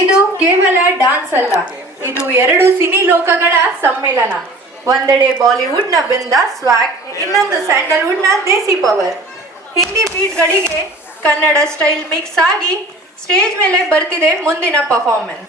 ಇದು ಕೇವಲ ಡ್ಯಾನ್ಸ್ ಅಲ್ಲ, ಇದು ಎರಡು ಸಿನಿ ಲೋಕಗಳ ಸಮ್ಮಿಲನ. ಒಂದೆಡೆ ಬಾಲಿವುಡ್ ನ ಬಿಂದಾಸ್ ಸ್ವಾಗ್, ಇನ್ನೊಂದು ಸ್ಯಾಂಡಲ್ವುಡ್ ನ ದೇಸಿ ಪವರ್. ಹಿಂದಿ ಬೀಟ್ಗಳಿಗೆ ಕನ್ನಡ ಸ್ಟೈಲ್ ಮಿಕ್ಸ್ ಆಗಿ ಸ್ಟೇಜ್ ಮೇಲೆ ಬರ್ತಿದೆ ಮುಂದಿನ ಪರ್ಫಾರ್ಮೆನ್ಸ್.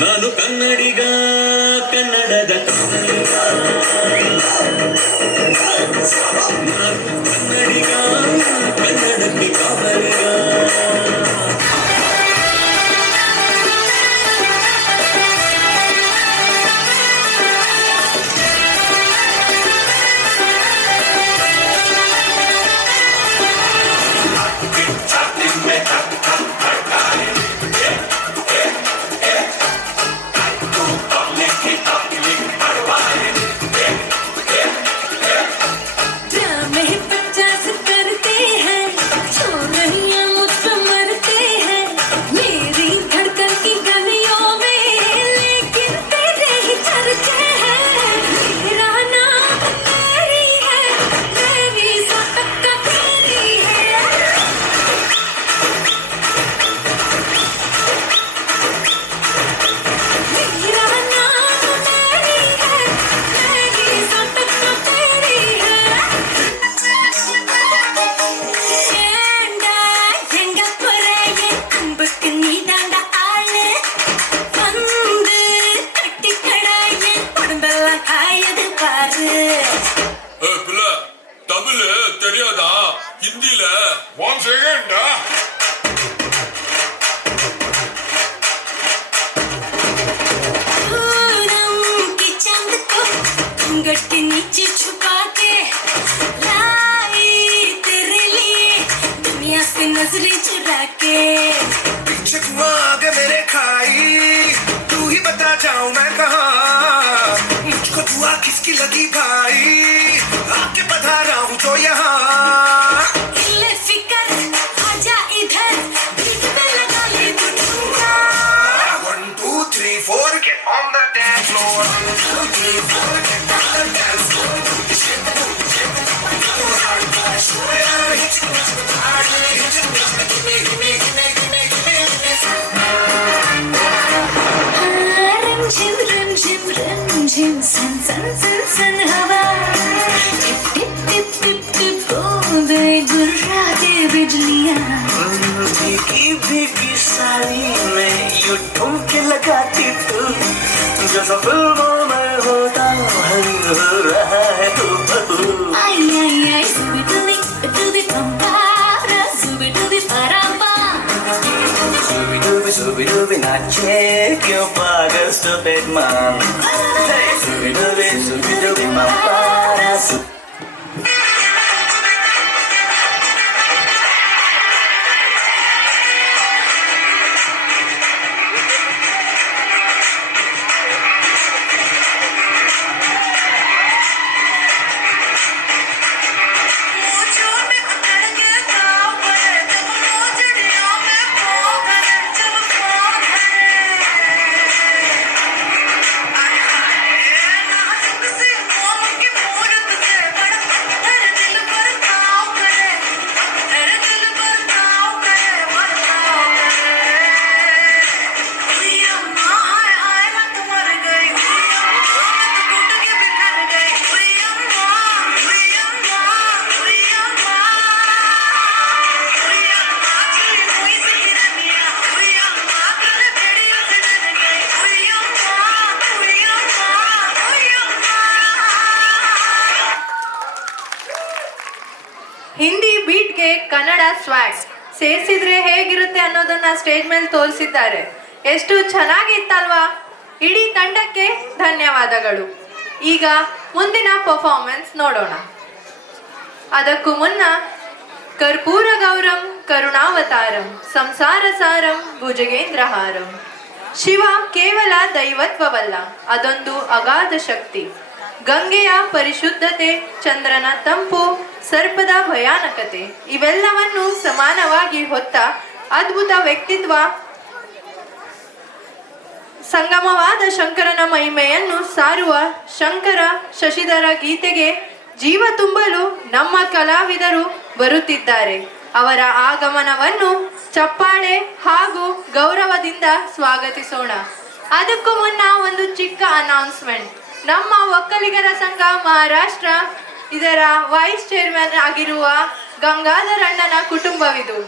ನಾನು ಕನ್ನಡಿಗ, ಕನ್ನಡದ ಕನ್ನಡಿಗ, ಕನ್ನಡಕ್ಕೆ ಕಾವಲಿಗ. தமிழ் தெரியாதா? ஹிந்தில 1 செகண்ட். घट नीचे छुपा के लाई तेरे लिए दुनिया से नजरें चुरा के पीछे तू आगे मेरे खाई, तू ही बता जाऊं मैं कहाँ, मुझको दुआ किसकी लगी भाई, आके पधारा हूँ जो यहाँ. फिकर आजा इधर, बीच में लगा ले तू ठुमका. 1 2 3 4 get on the dance floor. 1 2 3 4 get on the dance floor. Shake the booty, shake the booty, go hard, show it out, hit you with the party, hit you with the gimme, gimme, gimme, gimme, gimme, gimme. सन सन सन हवा tip tip tip tip tip हो गए गुर्राते बिजलियां भीगी भीगी साड़ी में यूं ठुमके लगाती तू जैसा फिल्मों में होता हो रहा है तू आई आई आई सुबह टूबी पंपारा सुबह टूबी परापा सुबी डूबी नाचे क्यों पागल stupid man सुबी डूबी पंपारा ಹಿಂದಿ ಬೀಟ್ಗೆ ಕನ್ನಡ ಸ್ವ್ಯಾಗ್ ಸೇರಿಸಿದ್ರೆ ಹೇಗಿರುತ್ತೆ ಅನ್ನೋದನ್ನ ಸ್ಟೇಜ್ ಮೇಲೆ ತೋರಿಸಿದ್ದಾರೆ. ಎಷ್ಟು ಚೆನ್ನಾಗಿತ್ತಲ್ವಾ? ಇಡೀ ತಂಡಕ್ಕೆ ಧನ್ಯವಾದಗಳು. ಈಗ ಮುಂದಿನ ಪರ್ಫಾರ್ಮೆನ್ಸ್ ನೋಡೋಣ. ಅದಕ್ಕೂ ಮುನ್ನ ಕರ್ಪೂರ ಗೌರಂ ಕರುಣಾವತಾರಂ ಸಂಸಾರ ಸಾರಂ ಭುಜಗೇಂದ್ರಹಾರಂ. ಶಿವ ಕೇವಲ ದೈವತ್ವವಲ್ಲ, ಅದೊಂದು ಅಗಾಧ ಶಕ್ತಿ. ಗಂಗೆಯ ಪರಿಶುದ್ಧತೆ, ಚಂದ್ರನ ತಂಪು, ಸರ್ಪದ ಭಯಾನಕತೆ ಇವೆಲ್ಲವನ್ನು ಸಮಾನವಾಗಿ ಹೊತ್ತ ಅದ್ಭುತ ವ್ಯಕ್ತಿತ್ವ. ಸಂಗಮವಾದ ಶಂಕರನ ಮಹಿಮೆಯನ್ನು ಸಾರುವ ಶಂಕರ ಶಶಿಧರ ಗೀತೆಗೆ ಜೀವ ತುಂಬಲು ನಮ್ಮ ಕಲಾವಿದರು ಬರುತ್ತಿದ್ದಾರೆ. ಅವರ ಆಗಮನವನ್ನು ಚಪ್ಪಾಳೆ ಹಾಗೂ ಗೌರವದಿಂದ ಸ್ವಾಗತಿಸೋಣ. ಅದಕ್ಕೂ ಮುನ್ನ ಒಂದು ಚಿಕ್ಕ ಅನೌನ್ಸ್ಮೆಂಟ್. ನಮ್ಮ ಒಕ್ಕಲಿಗರ ಸಂಘ ಮಹಾರಾಷ್ಟ್ರ ಇದರ ವೈಸ್ ಚೇರ್ಮನ್ ಆಗಿರುವ ಗಂಗಾಧರ್ ಅಣ್ಣನ ಕುಟುಂಬವಿದು.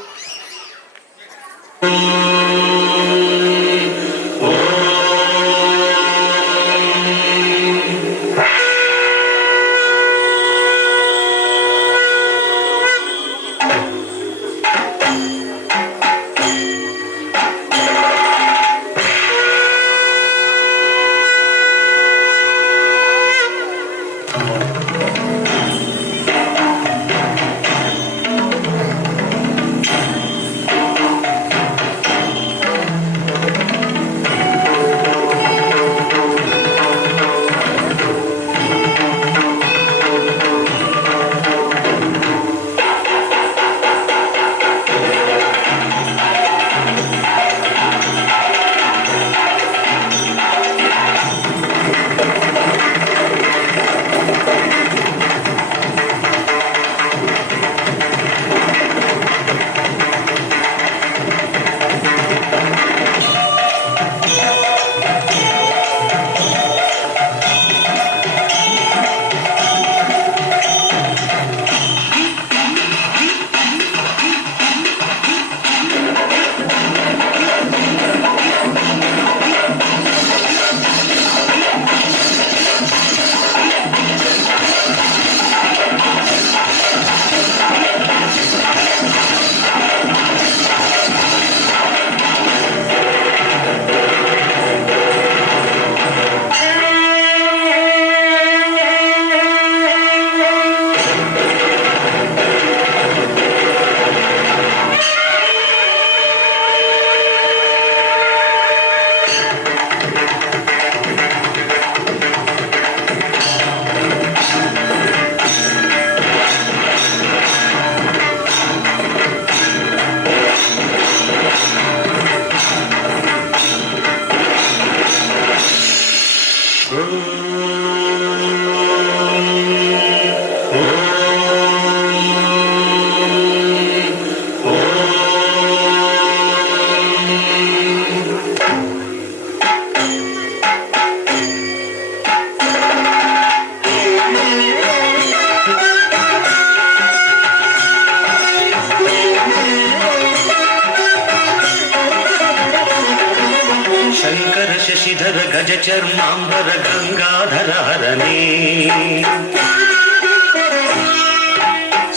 ಶಂಕರ ಶಶಿಧರ ಗಜ ಚರ್ಮಾಂಬರ ಗಂಗಾಧರ ಹರನೇ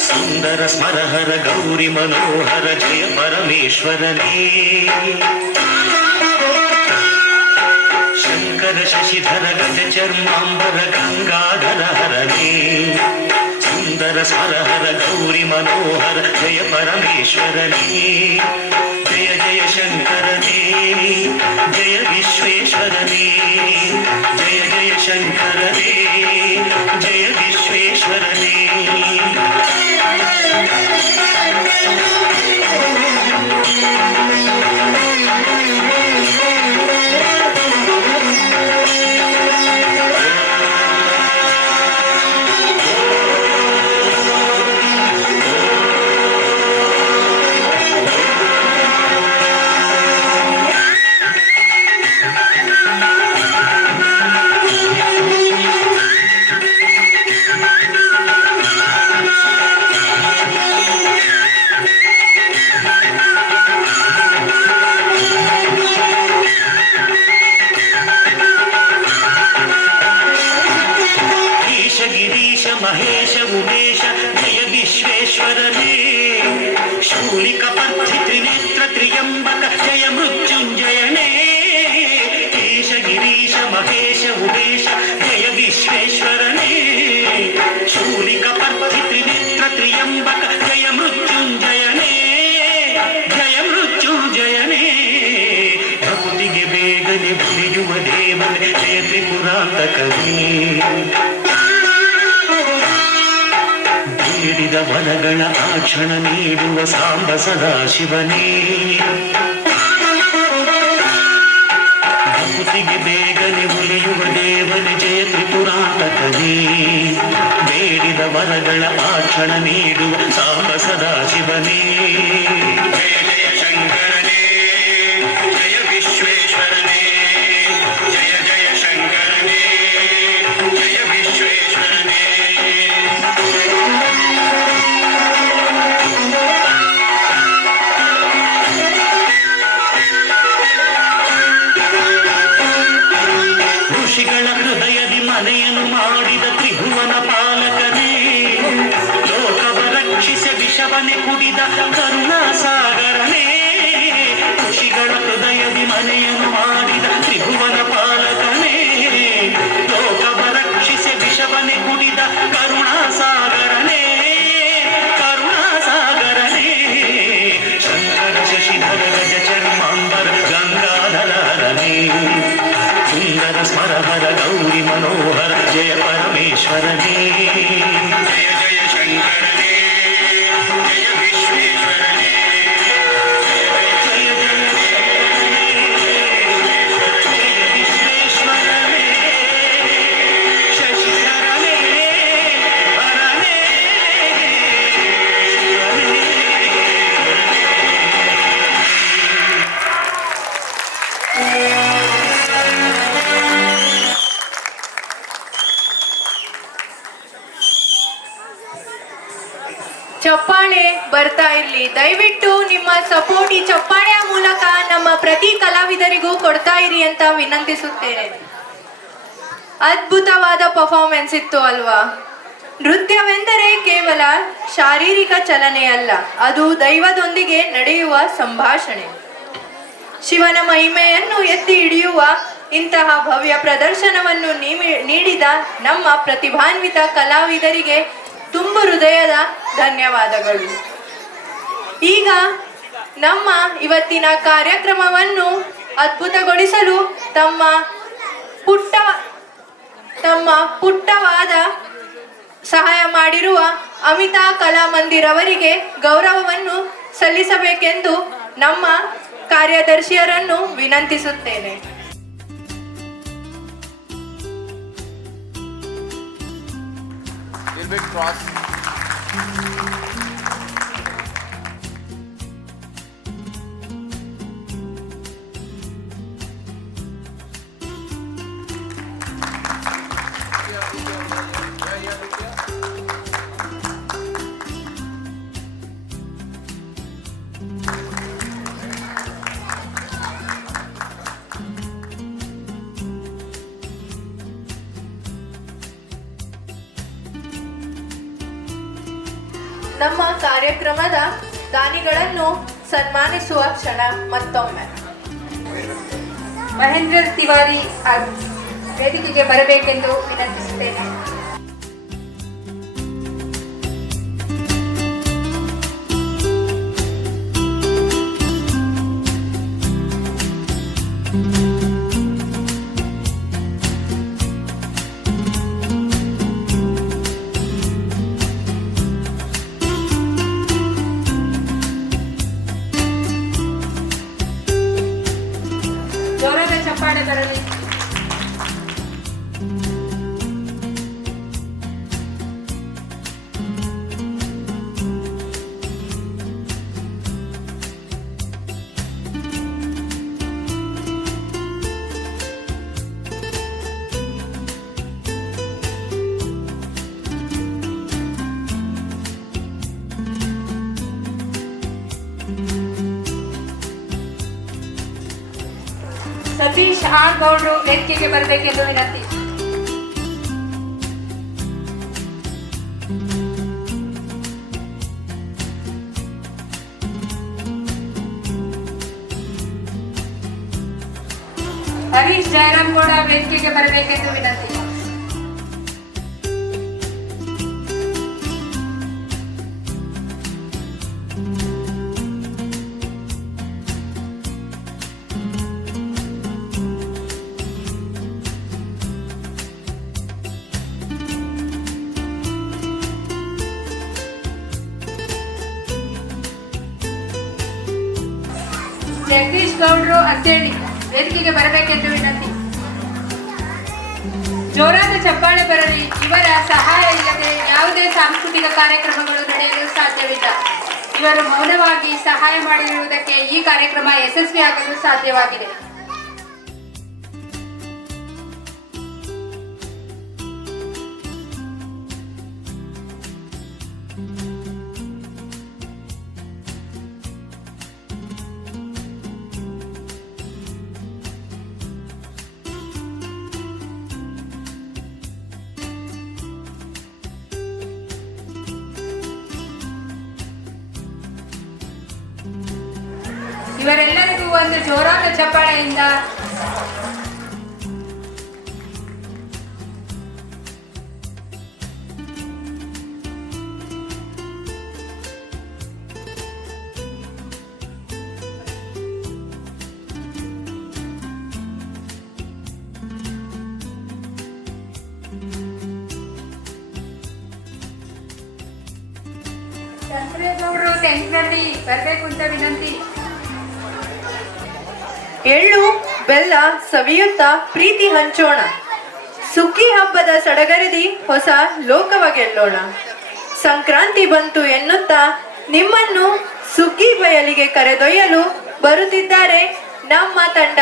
ಸುಂದರ ಸ್ಮರಹರ ಗೌರಿ ಮನೋಹರ ಜಯ ಪರಮೇಶ್ವರನೇ ಶಂಕರ ಶಶಿಧರ ಗಜ ಚರ್ಮಾಂಬರ ಗಂಗಾಧರ ಹರನೇ ಸುಂದರ ಸ್ಮರಹರ ಗೌರಿ ಮನೋಹರ ಜಯ ಪರಮೇಶ್ವರನೇ ಜಯ ಜಯ ಶಂಕರನೇ ಜಯ ವಿಶ್ವೇಶ್ವರನೇ ಜಯ ಜಯ ಶಂಕರನೇ ಜಯ ವಿಶ್ವೇಶ್ವರನೇ ಗಿರೀಶ ಮಹೇಶ ಉಮೇಶ ಜಯ ವಿಶ್ವೇಶ್ವರನೇ ಶೂಲಿಕ ಪಂಥಿ ತ್ರಿನೇತ್ರ ತ್ರಿಯಂಬಕ ಜಯ ಮೃತ್ಯುಂಜಯನೇ ಈಶ ಗಿರೀಶ ಮಹೇಶ ಉಮೇಶ ಜಯ ವಿಶ್ವೇಶ್ವರನೇ ಶೂಲಿಕ ಪಂಥಿ ತ್ರಿನೇತ್ರ ತ್ರಿಯಂಬಕ ಜಯ ಮೃತ್ಯುಂಜಯನೇ ಜಯ ಮೃತ್ಯುಂಜಯನೇ ಭಕ್ತಿಗೆ ಬೇಗನೆ ಬುಲಿಯುವ ದೇವನೇ ಜಯ ತ್ರಿಪುರಾಂತಕನೇ ಬೇಡಿದ ವರಗಳ ಆಕ್ಷಣ ನೀಡುವ ಸಾಂಬ ಸದಾಶಿವನೇ ಭಕ್ತಿಗೆ ಬೇಗನೆ ಉಳಿಯುವ ದೇವನ ಜಯ ತ್ರಿಪುರಾಂತಕನೇ ಬೇಡಿದ ವರಗಳ ಆಕ್ಷಣ ನೀಡುವ ಸಾಂಬ ಸದಾಶಿವನೇ ಜಯ ಜಯ ಶಂಕರನೇ ಜಯ ವಿಶ್ವೇಶ್ವರನೇ ಜಯ ಜಯ ಶಂಕರನೇ ಜಯ ವಿಶ್ವೇಶ್ವರನೇ ಋಷಿಗಳ ಹೃದಯದಿ ಮನೆಯನ್ನು ಮಾಡಿದ ತ್ರಿಭುವನ ಪಾಲಕನೇ ಲೋಕವ ರಕ್ಷಿಸಿ ವಿಷವನೆ ಕುಡಿದ ಕರುಣಾಸಾಗರನೇ ಋಷಿಗಳ ಹೃದಯದಿ ಮನೆಯನ್ನು ಮಾಡಿದ ತ್ರಿಭುವನ ಪಾಲಕನೇ ಲೋಕವ ರಕ್ಷಿಸಿ ವಿಷವನೆ ಕುಡಿದ ಕರುಣಾಸಾಗರನೇ ಕರುಣಾಸಾಗರನೇ ಶಂಕರ ಶಶಿಧರ ಗಜ ಚರ್ಮಾಂಬರ ಗಂಗಾಧರ ಹರನೇ ಸುಂದರ ಸ್ಮರಹರ ಗೌರಿ ಮನೋಹರ ಜಯ ಪರಮೇಶ್ವರನೇ ಜಯ ಜಯ ಶಂಕರನೇ ಜಯ ವಿಶ್ವೇಶ್ವರನೇ ಜಯ ಜಯ ವಿಶ್ವೇಶ್ವರನೇ ಶಶಿಧರನೇ ಹರನೇ ಚಪ್ಪಾಳೆ ಬರ್ತಾ ಇರ್ಲಿ. ದಯವಿಟ್ಟು ನಿಮ್ಮ ಸಪೋರ್ಟ್ ಈ ಚಪ್ಪಾಳೆಯ ಮೂಲಕ ನಮ್ಮ ಪ್ರತಿ ಕಲಾವಿದರಿಗೂ ಕೊಡ್ತಾ ಇರಿ ಅಂತ ವಿನಂತಿಸುತ್ತೇನೆ. ಅದ್ಭುತವಾದ ಪರ್ಫಾರ್ಮೆನ್ಸ್ ಇತ್ತು ಅಲ್ವಾ? ನೃತ್ಯವೆಂದರೆ ಕೇವಲ ಶಾರೀರಿಕ ಚಲನೆ ಅಲ್ಲ, ಅದು ದೈವದೊಂದಿಗೆ ನಡೆಯುವ ಸಂಭಾಷಣೆ. ಶಿವನ ಮಹಿಮೆಯನ್ನು ಎತ್ತಿ ಹಿಡಿಯುವ ಇಂತಹ ಭವ್ಯ ಪ್ರದರ್ಶನವನ್ನು ನೀಡಿದ ನಮ್ಮ ಪ್ರತಿಭಾನ್ವಿತ ಕಲಾವಿದರಿಗೆ ತುಂಬು ಹೃದಯದ ಧನ್ಯವಾದಗಳು. ಈಗ ನಮ್ಮ ಇವತ್ತಿನ ಕಾರ್ಯಕ್ರಮವನ್ನು ಅದ್ಭುತಗೊಳಿಸಲು ತಮ್ಮ ಪುಟ್ಟವಾದ ಸಹಾಯ ಮಾಡಿರುವ ಅಮಿತಾ ಕಲಾಮಂದಿರ್ ಅವರಿಗೆ ಗೌರವವನ್ನು ಸಲ್ಲಿಸಬೇಕೆಂದು ನಮ್ಮ ಕಾರ್ಯದರ್ಶಿಯರನ್ನು ವಿನಂತಿಸುತ್ತೇನೆ. ನಮ್ಮ ಕಾರ್ಯಕ್ರಮದ ದಾನಿಗಳನ್ನು ಸನ್ಮಾನಿಸುವ ಕ್ಷಣ ಮತ್ತೊಮ್ಮೆ. ಮಹೇಂದ್ರ ತಿವಾರಿ ವೇದಿಕೆಗೆ ಬರಬೇಕೆಂದು ವಿನಂತಿಸುತ್ತೇನೆ. ಜೋರಾದ ಚಪ್ಪಾಳೆ ಬರಲಿ. ಸತೀಶ್ ಆರ್ ಗೌಡ್ರು ವೇದಿಕೆಗೆ ಬರಬೇಕೆಂದು ವಿನಂತಿ. ಹರೀಶ್ ಜಯರಾಮ್ ಗೌಡ ವೇದಿಕೆಗೆ ಬರಬೇಕೆಂದು ವಿನಂತಿ. ಜಗದೀಶ್ ಗೌಡ್ರು ಅಂತೇಳಿ ವೇದಿಕೆಗೆ ಬರಬೇಕೆಂದು ವಿನಂತಿ. ಜೋರಾದ ಚಪ್ಪಾಳೆ ಬರಲಿ. ಇವರ ಸಹಾಯ ಇಲ್ಲದೆ ಯಾವುದೇ ಸಾಂಸ್ಕೃತಿಕ ಕಾರ್ಯಕ್ರಮಗಳು ನಡೆಯಲು ಸಾಧ್ಯವಿಲ್ಲ. ಇವರು ಮೌನವಾಗಿ ಸಹಾಯ ಮಾಡಿರುವುದಕ್ಕೆ ಈ ಕಾರ್ಯಕ್ರಮ ಯಶಸ್ವಿಯಾಗಲು ಸಾಧ್ಯವಾಗಿದೆ. ಇವರೆಲ್ಲರಿಗೂ ಒಂದು ಜೋರಾದ ಚಪ್ಪಾಳೆಯಿಂದ ಚಂದ್ರೇಗೌಡರು ಟೆಂಟ್ನಲ್ಲಿ ಬರಬೇಕು ಅಂತ ವಿನಂತಿ. ಎಳ್ಳು ಬೆಲ್ಲ ಸವಿಯುತ್ತಾ ಪ್ರೀತಿ ಹಂಚೋಣ. ಸುಗ್ಗಿ ಹಬ್ಬದ ಸಡಗರದಿ ಹೊಸ ಲೋಕವ ಗೆಲ್ಲೋಣ. ಸಂಕ್ರಾಂತಿ ಬಂತು ಎನ್ನುತ್ತಾ ನಿಮ್ಮನ್ನು ಸುಗ್ಗಿ ಬಯಲಿಗೆ ಕರೆದೊಯ್ಯಲು ಬರುತ್ತಿದ್ದಾರೆ ನಮ್ಮ ತಂಡ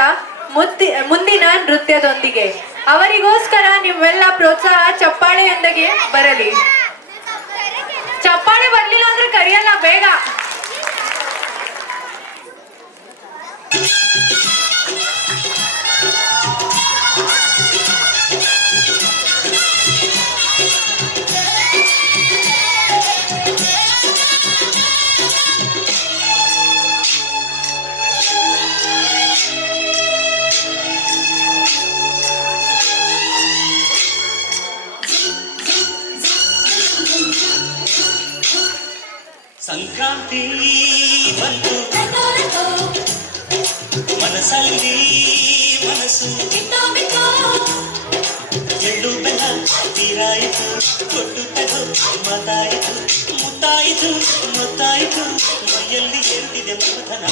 ಮುಂದಿನ ನೃತ್ಯದೊಂದಿಗೆ. ಅವರಿಗೋಸ್ಕರ ನಿಮ್ಮೆಲ್ಲ ಪ್ರೋತ್ಸಾಹ ಚಪ್ಪಾಳೆಯೊಂದಿಗೆ ಬರಲಿ. ಚಪ್ಪಾಳೆ ಬರ್ಲಿಲ್ಲ ಅಂದ್ರೆ ಕರೆಯಲ್ಲ, ಬೇಗ. ಸಂಕ್ರಾಂತಿ ಬಂತು ಮನಸ್ಸಲ್ಲಿ ಮನಸ್ಸು ಎಳ್ಳು ಬೆಲ್ಲ ತೀರಾಯಿತು ಕೊಟ್ಟು ತಗೋ ಮಾತಾಯಿತು ಮುತ್ತಾಯಿತು ಮುತ್ತಾಯಿತು ಮೈಯಲ್ಲಿ ಎರುತ್ತಿದೆ ಮಧುಧನ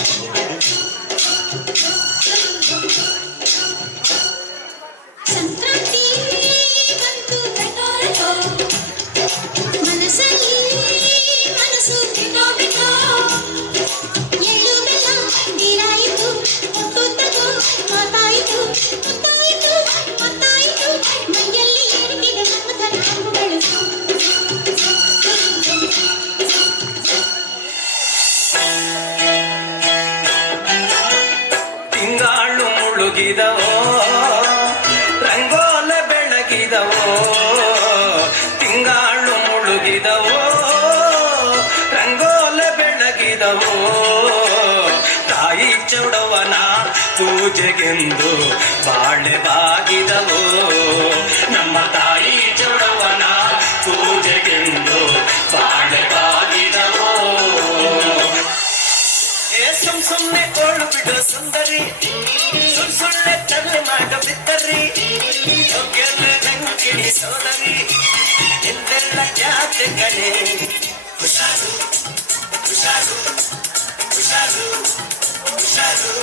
ಸಂಕ್ರಾಂತಿ ಬಂತು ಮನಸ್ಸಲ್ಲಿ ಮನಸ್ಸು ಬಿಟ್ಟೋ ಎಳ್ಳು ಬೆಲ್ಲ ನೀರಾಯಿತು ಕೊಟ್ಟು ತಗೋ ಮಾತಾಯಿತು ಮುತ್ತಾಯಿತು ಮುತ್ತಾಯಿತು ಮೈಯಲ್ಲಿ ಏರುತ್ತಿದೆ ಮಧುಧನ ಅಂಬುಗಳು. ತಿಂಗಾಳು ಮುಳುಗಿದವೋ ರಂಗೋಲ ಬೆಳಗಿದವೋ ತಿಂಗಾಳು ಮುಳುಗಿದವೋ ಚೌಡವನ ಪೂಜೆಗೆಂದು ಬಾಳೆ ಬಾಗಿದವು ನಮ್ಮ ತಾಯಿ ಚೌಡವನ ಪೂಜೆಗೆಂದು ಬಾಳೆ ಬಾಗಿದವು ಸುಮ್ನೆ ಕೋಳು ಬಿಡು ಸುಂದರಿ ಸುಳ್ಳೆ ತಲೆ ಮಾಡ ಬಿತ್ತರಿ ರಂಗಿಣಿ ಸೋದರಿ ಎಂದೆಲ್ಲ ಜಾತಗಳೇ ಹುಷಾರು ಹುಷಾರು ಹುಷಾರು ಹುಷಾರು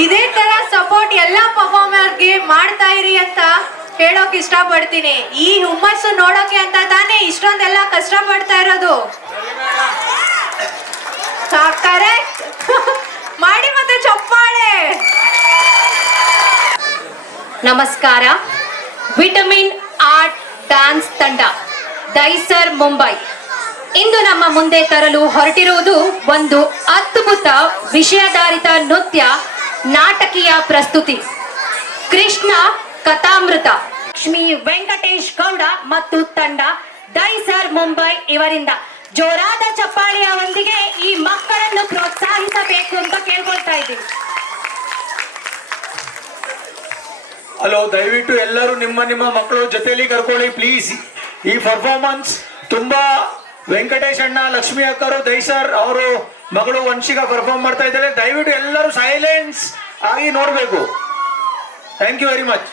ಇದೇ ತರ ಸಪೋರ್ಟ್ ಎಲ್ಲಾ ಪರ್ಫಾರ್ಮರ್ಗೆ ಮಾಡ್ತಾ ಇರಿ ಅಂತ ಹೇಳೋಕ್ ಇಷ್ಟಪಡ್ತೀನಿ. ಈ ಹುಮ್ಮಸ್ಸು ನೋಡೋಕೆ ಅಂತ ತಾನೇ ಇಷ್ಟೊಂದೆಲ್ಲ ಕಷ್ಟ ಪಡ್ತಾ ಇರೋದು. ಕರೆಕ್ಟ್ ಮಾಡಿ ಮತ್ತೆ ಚಪ್ಪಾಳೆ. ನಮಸ್ಕಾರ. ವಿಟಮಿನ್ ಆರ್ಟ್ ಡ್ಯಾನ್ಸ್ ತಂಡ ದೈಸರ್ ಮುಂಬೈ ಇಂದು ನಮ್ಮ ಮುಂದೆ ತರಲು ಹೊರಟಿರುವುದು ಒಂದು ಅದ್ಭುತ ವಿಷಯಾಧಾರಿತ ನೃತ್ಯ ನಾಟಕೀಯ ಪ್ರಸ್ತುತಿ. ಕೃಷ್ಣ ಕಥಾಮೃತ. ಲಕ್ಷ್ಮಿ ವೆಂಕಟೇಶ್ ಗೌಡ ಮತ್ತು ತಂಡ ದೈಸರ್ ಮುಂಬೈ ಇವರಿಂದ ಜೋರಾದ ಚಪ್ಪಾಳೆಯೊಂದಿಗೆ ಈ ಮಕ್ಕಳನ್ನು ಪ್ರೋತ್ಸಾಹಿಸಬೇಕು ಅಂತ ಕೇಳ್ಕೊಳ್ತಾ ಇದ್ದೀವಿ. ಹಲೋ, ದಯವಿಟ್ಟು ಎಲ್ಲರೂ ನಿಮ್ಮ ನಿಮ್ಮ ಮಕ್ಕಳು ಜೊತೆಲಿ ಕರ್ಕೊಳ್ಳಿ ಪ್ಲೀಸ್. ಈ ಪರ್ಫಾರ್ಮೆನ್ಸ್ ತುಂಬಾ ವೆಂಕಟೇಶ್ ಅಣ್ಣ, ಲಕ್ಷ್ಮಿ ಅಕ್ಕರು, ದೈಸರ್ ಅವರು ಮಗಳು ವಂಶಿಕ ಪರ್ಫಾರ್ಮ್ ಮಾಡ್ತಾ ಇದ್ದಾರೆ. ದಯವಿಟ್ಟು ಎಲ್ಲರೂ ಸೈಲೆನ್ಸ್ ಆಗಿ ನೋಡ್ಬೇಕು. Thank you very much.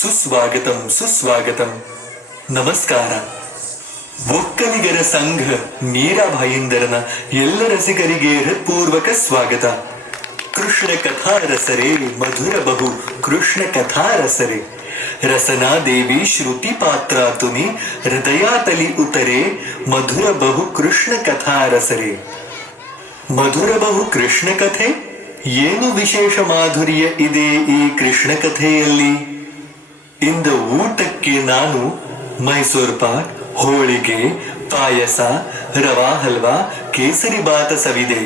ಸುಸ್ವಾಗತಂ ಸುಸ್ವಾಗತಂ. ನಮಸ್ಕಾರ. ಒಕ್ಕಲಿಗರ ಸಂಘ ಮೀರಾಭಾಯಿಂದರನ ಎಲ್ಲ ರಸಿಕರಿಗೆ ಹೃತ್ಪೂರ್ವಕ ಸ್ವಾಗತ. ಕೃಷ್ಣ ಕಥಾರಸರೆ ಮಧುರ ಬಹು ಕೃಷ್ಣ ಕಥಾರಸರೆ ರಸನಾ ದೇವಿ ಶ್ರುತಿ ಪಾತ್ರಾತುನಿ ಹೃದಯಾತಲಿ ಉತರೆ ಮಧುರ ಬಹು ಕೃಷ್ಣ ಕಥಾರಸರೆ. ಮಧುರ ಬಹು ಕೃಷ್ಣ ಕಥೆ? ಏನು ವಿಶೇಷ ಮಾಧುರ್ಯ ಇದೆ ಈ ಕೃಷ್ಣ ಕಥೆಯಲ್ಲಿ? ಇಂದ ಊಟಕ್ಕೆ ನಾನು ಮೈಸೂರು ಪಾಕ್, ಹೋಳಿಗೆ, ಪಾಯಸ, ರವಾ ಹಲ್ವಾ, ಕೇಸರಿ ಬಾತ ಸವಿದೆ.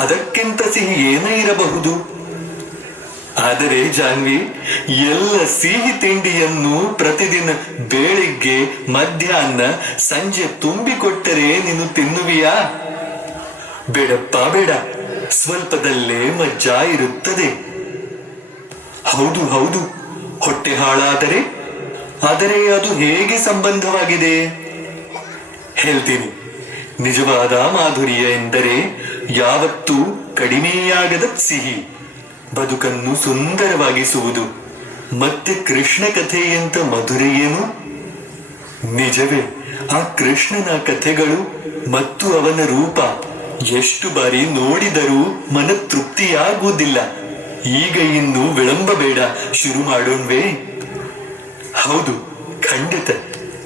ಅದಕ್ಕಿಂತ ಸಿಹಿ ಏನೇ ಇರಬಹುದು? ಆದರೆ ಜಾನ್ವಿ, ಎಲ್ಲ ಸಿಹಿ ತಿಂಡಿಯನ್ನು ಪ್ರತಿದಿನ ಬೆಳಿಗ್ಗೆ, ಮಧ್ಯಾಹ್ನ, ಸಂಜೆ ತುಂಬಿಕೊಟ್ಟರೆ ನೀನು ತಿನ್ನುವಿಯಾ? ಬೇಡಪ್ಪ ಬೇಡ, ಸ್ವಲ್ಪದಲ್ಲೇ ಮಜ್ಜಾ ಇರುತ್ತದೆ. ಹೌದು ಹೌದು, ಹೊಟ್ಟೆ ಹಾಳಾದರೆ? ಆದರೆ ಅದು ಹೇಗೆ ಸಂಬಂಧವಾಗಿದೆ? ಹೇಳ್ತೀನಿ. ನಿಜವಾದ ಮಾಧುರ್ಯ ಎಂದರೆ ಯಾವತ್ತೂ ಕಡಿಮೆಯಾಗದ ಸಿಹಿ, ಬದುಕನ್ನು ಸುಂದರವಾಗಿಸುವುದು. ಮತ್ತೆ ಕೃಷ್ಣ ಕಥೆಯಂತ ಮಧುರ ಏನು? ನಿಜವೇ, ಆ ಕೃಷ್ಣನ ಕಥೆಗಳು ಮತ್ತು ಅವನ ರೂಪ ಎಷ್ಟು ಬಾರಿ ನೋಡಿದರೂ ಮನ ತೃಪ್ತಿಯಾಗುವುದಿಲ್ಲ. ಈಗ ಇನ್ನು ವಿಳಂಬ ಬೇಡ, ಶುರು ಮಾಡೋಣ್ವೇ? ಹೌದು, ಖಂಡಿತ.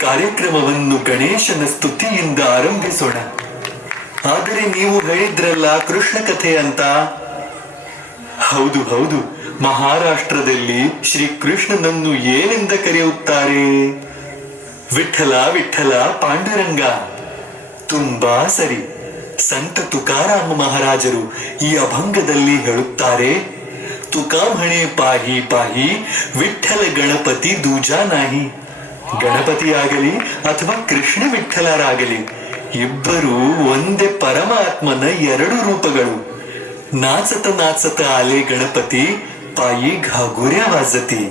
ಕಾರ್ಯಕ್ರಮವನ್ನು ಗಣೇಶನ ಸ್ತುತಿಯಿಂದ ಆರಂಭಿಸೋಣ. ಆದರೆ ನೀವು ಹೇಳಿದ್ರಲ್ಲ ಕೃಷ್ಣ ಕಥೆ ಅಂತ. ಹೌದು ಹೌದು, ಮಹಾರಾಷ್ಟ್ರದಲ್ಲಿ ಶ್ರೀ ಕೃಷ್ಣನನ್ನು ಏನೆಂದ ಕರೆಯುತ್ತಾರೆ? ವಿಠಲ ವಿಠಲ ಪಾಂಡುರಂಗ. ತುಂಬಾ ಸರಿ. ಸಂತ ತುಕಾರಾಮ ಮಹಾರಾಜರು ಈ ಅಭಂಗದಲ್ಲಿ ಹೇಳುತ್ತಾರೆ, ತುಕಾಮಣೆ ಪಾಹಿ ಪಾಹಿ ವಿಠಲ ಗಣಪತಿ ದೂಜಾ ನಾಹಿ. ಗಣಪತಿಯಾಗಲಿ ಅಥವಾ ಕೃಷ್ಣ ವಿಠಲರಾಗಲಿ ಇಬ್ಬರು ಒಂದೇ ಪರಮಾತ್ಮನ ಎರಡು ರೂಪಗಳು. नाचत नाचत आले गणपती, पायी घागुऱ्या वाजती.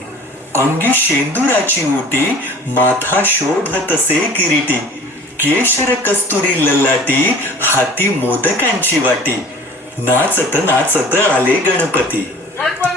अंगी शेंदुराची उटी, माथा शोभतसे किरीटी. केशर कस्तुरी ललाटी, हाती मोदकांची वाटी. नाचत नाचत आले गणपती. Nacha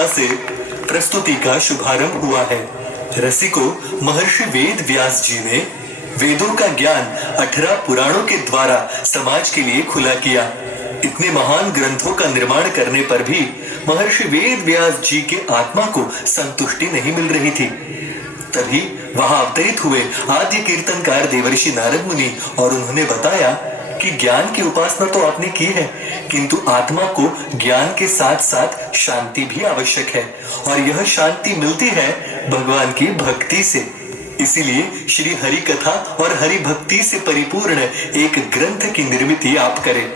कृपा से प्रस्तुति का शुभारंभ हुआ है। रसिकों, महर्षि वेद व्यास जी ने वेदों का ज्ञान 18 पुराणों के द्वारा समाज के लिए खुला किया। इतने महान ग्रंथों का निर्माण करने पर भी महर्षि वेद व्यास जी के आत्मा को संतुष्टि नहीं मिल रही थी। तभी वहां अवतरित हुए आद्य कीर्तनकार देवर्षि नारद मुनि और उन्होंने बताया कि ज्ञान की उपासना तो आपने की है, किंतु आत्मा को ज्ञान के साथ साथ शांति भी आवश्यक है, और यह शांति मिलती है भगवान की भक्ति से। इसीलिए श्री हरि कथा और हरि भक्ति से परिपूर्ण एक ग्रंथ की निर्मित आप करें।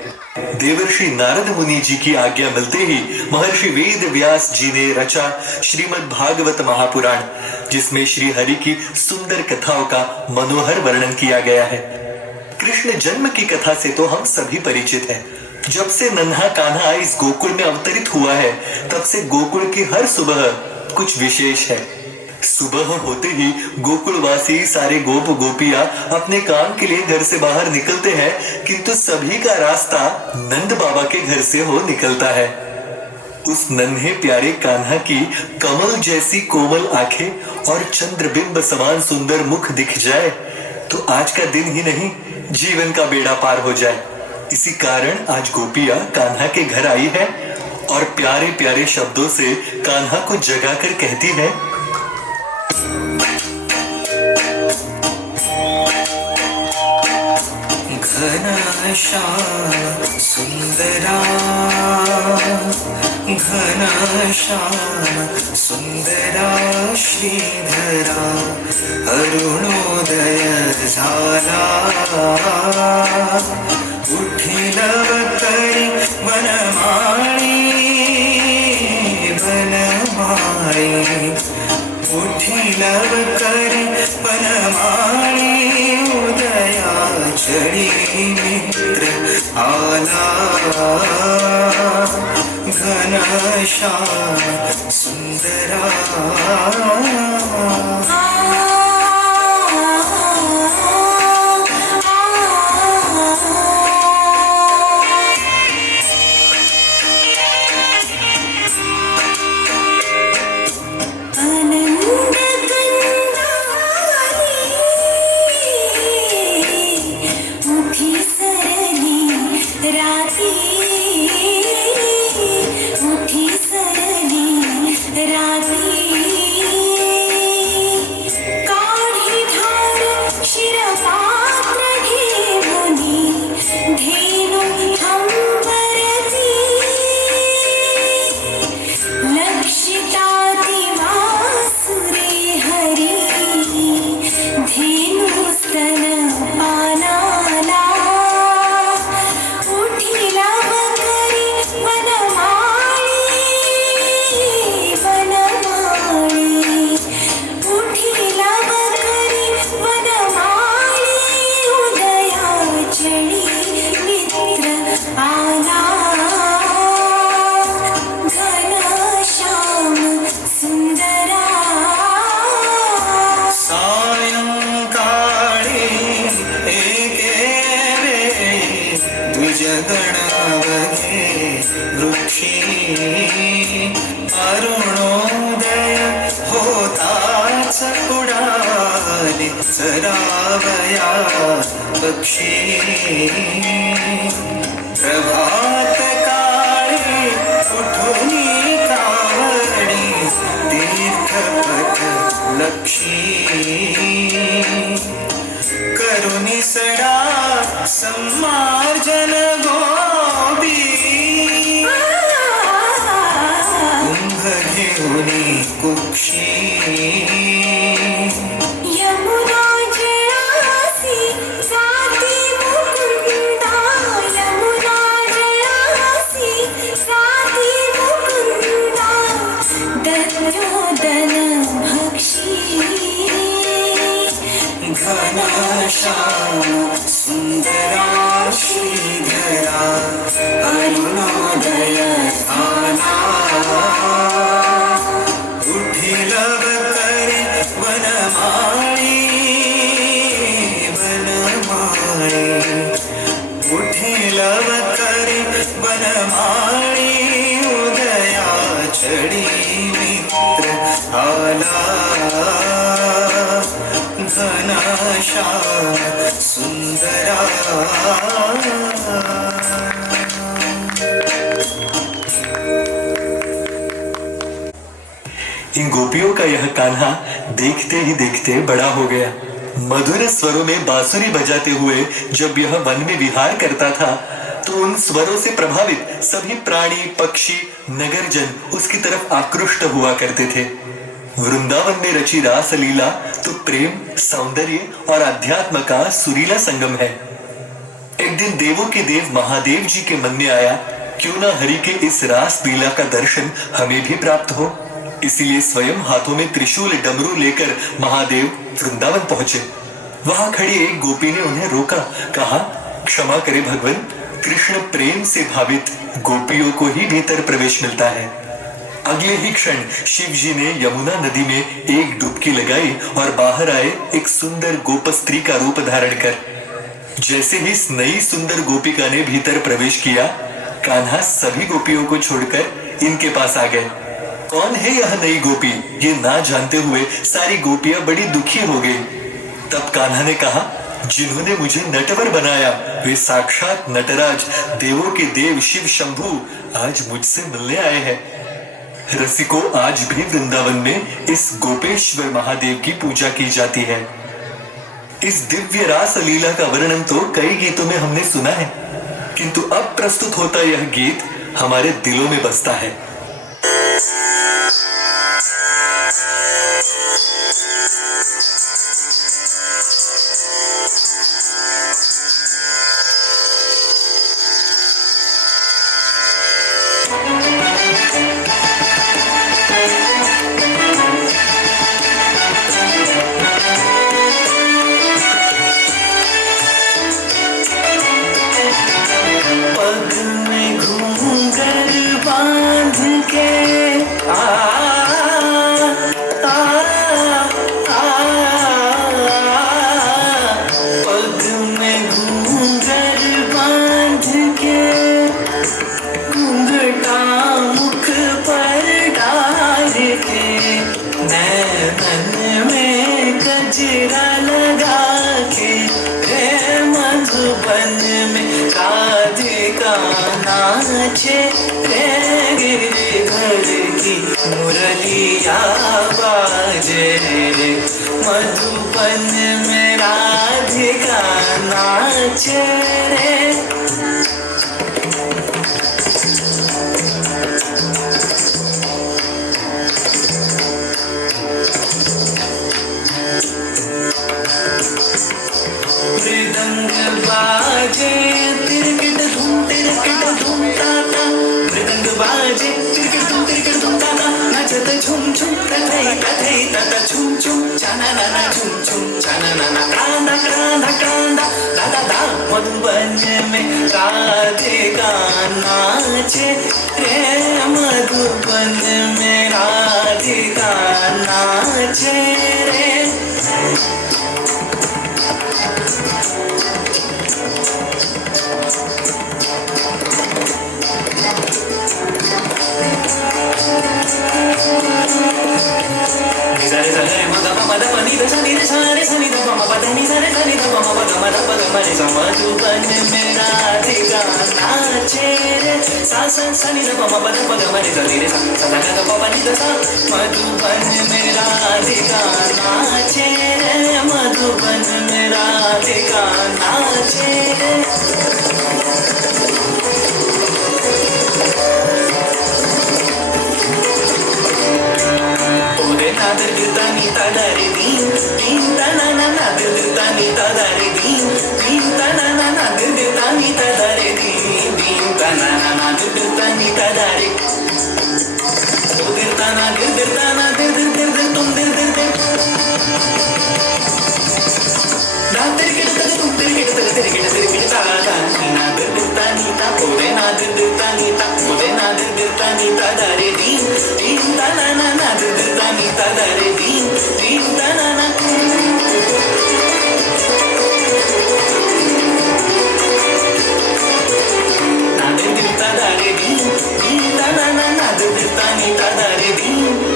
देवर्षि नारद मुनि जी की आज्ञा मिलते ही महर्षि वेद व्यास जी ने रचा श्रीमद् भागवत महापुराण, जिसमें श्री हरि की सुंदर कथाओं का मनोहर वर्णन किया गया है। कृष्ण जन्म की कथा से तो हम सभी परिचित हैं। जब से नन्हा कान्हा इस गोकुल में अवतरित हुआ है, तब से गोकुल की हर सुबह कुछ विशेष है। सुबह होते ही गोकुलवासी सारे गोप गोपियां अपने काम के लिए घर से बाहर निकलते हैं, किंतु सभी का रास्ता नंद बाबा के घर से हो निकलता है। उस नन्हे प्यारे कान्हा की कमल जैसी कोमल आंखें और चंद्रबिंब समान सुंदर मुख दिख जाए तो आज का दिन ही नहीं, जीवन का बेड़ा पार हो जाए। इसी कारण आज गोपियां कान्हा के घर आई है और प्यारे प्यारे शब्दों से कान्हा को जगाकर कहती है, घनश्याम सुंदरा, घनश्याम सुंदरा श्रीधरा, अरुणोदय झाला, उठिल अवतरी वनमाळी, वनमाळी, उठिल अवतरी वनमाळी, उदया चढ़ी मित्र आला, घनश्याम सुंदरा। अरुणोदय होताच उडाले चरावया पक्षी, प्रभात काळी उठुनी कावडी तीर्थपथ लक्षी, करुणी सडा सम्मार्जन गोबी, कुक्षी, यमुना जयासी साथी मुकुंदा, यमुना जयासी साथी मुकुंदा, दत्योदन भक्षी, घनश्याम सुंदरा श्रीधरा, अरुणोदय आला, वनमाळी, वनमाळी, उठिल अवतरी वनमाळी, उदया चढ़ी नेत्र आला घनश्याम सुंदरा इन गोपियों का यह कान्हा देखते ही देखते बड़ा हो गया। मधुर स्वरों में बांसुरी बजाते हुए जब यह वन में विहार करता था तो उन स्वरों से प्रभावित सभी प्राणी, पक्षी, नगरजन उसकी तरफ आकृष्ट हुआ करते थे। वृंदावन में रची रास लीला तो प्रेम, सौंदर्य और अध्यात्म का सुरीला संगम है। एक दिन देवों के देव महादेव जी के मन में आया, क्यों ना हरि के इस रास लीला का दर्शन हमें भी प्राप्त हो। इसीलिए स्वयं हाथों में त्रिशूल डमरू लेकर महादेव वृंदावन पहुंचे। वहां खड़ी एक गोपी ने उन्हें रोका, कहा, क्षमा करे भगवान, कृष्ण प्रेम से भावित गोपियों को ही भीतर प्रवेश मिलता है। अगले ही क्षण शिव जी ने यमुना नदी में एक डुबकी लगाई और बाहर आए एक सुंदर गोप स्त्री का रूप धारण कर। जैसे ही इस नई सुंदर गोपिका ने भीतर प्रवेश किया, कान्हा सभी गोपियों को छोड़कर इनके पास आ गए। कौन है यह नई गोपी, ये ना जानते हुए सारी गोपियां बड़ी दुखी हो गई। तब कान्हा ने कहा, जिन्होंने मुझे नटवर बनाया वे साक्षात नटराज, देवों के देव शिव शंभु आज मुझसे मिलने आए हैं। रसिकों, आज भी वृंदावन में इस गोपेश्वर महादेव की पूजा की जाती है। इस दिव्य रास लीला का वर्णन तो कई गीतों में हमने सुना है, किंतु अब प्रस्तुत होता यह गीत हमारे दिलों में बसता है। मुरलिया बाजे मधुबन में राधिका नाचे रे। मृदंग बाजे तिरकिट धूम ताता, मृदंग बाजे तिरकिट धूम ताता, नचत झुम झुम कथई कथई तता झुम झुम चाना नाना झुम झुम चाना नाना क्रांदा क्रांदा क्रांदा दादा दा। मधुबन में राधिका नाचे रे, मधुबन में राधिका नाचे रे। मधुबन में राधिका नाचे रे, सा सा सा नि ध प म प ध प ग म रे सा नि रे सा सा ध ग प प नि ध सा। मधुबन में राधिका नाचे रे, मधुबन में राधिका नाचे रे। नादर गिरदानी तादारे दीन दीन तना ना नादर गिरदानी तादारे दीन दीन तना ना नादर गिरदानी तादारे दीन दीन तना ना नादर गिरदानी तादारे तो गिरदाना गिरदाना दिर दिर दिर दिर तुम दिर दिर दिर नादर गिरदानी तुम दिर गिरदानी तादा नादर गिरदानी ता पोरे नादर गिरदानी ता पोरे नादर गिरदानी तादारे दीन दीन तना ना नादर गिरदानी तादारे दीन दीन तना ना। नादर गिरदानी तादारे दीन दीन तना ना नादर गिरदानी तादारे दीन।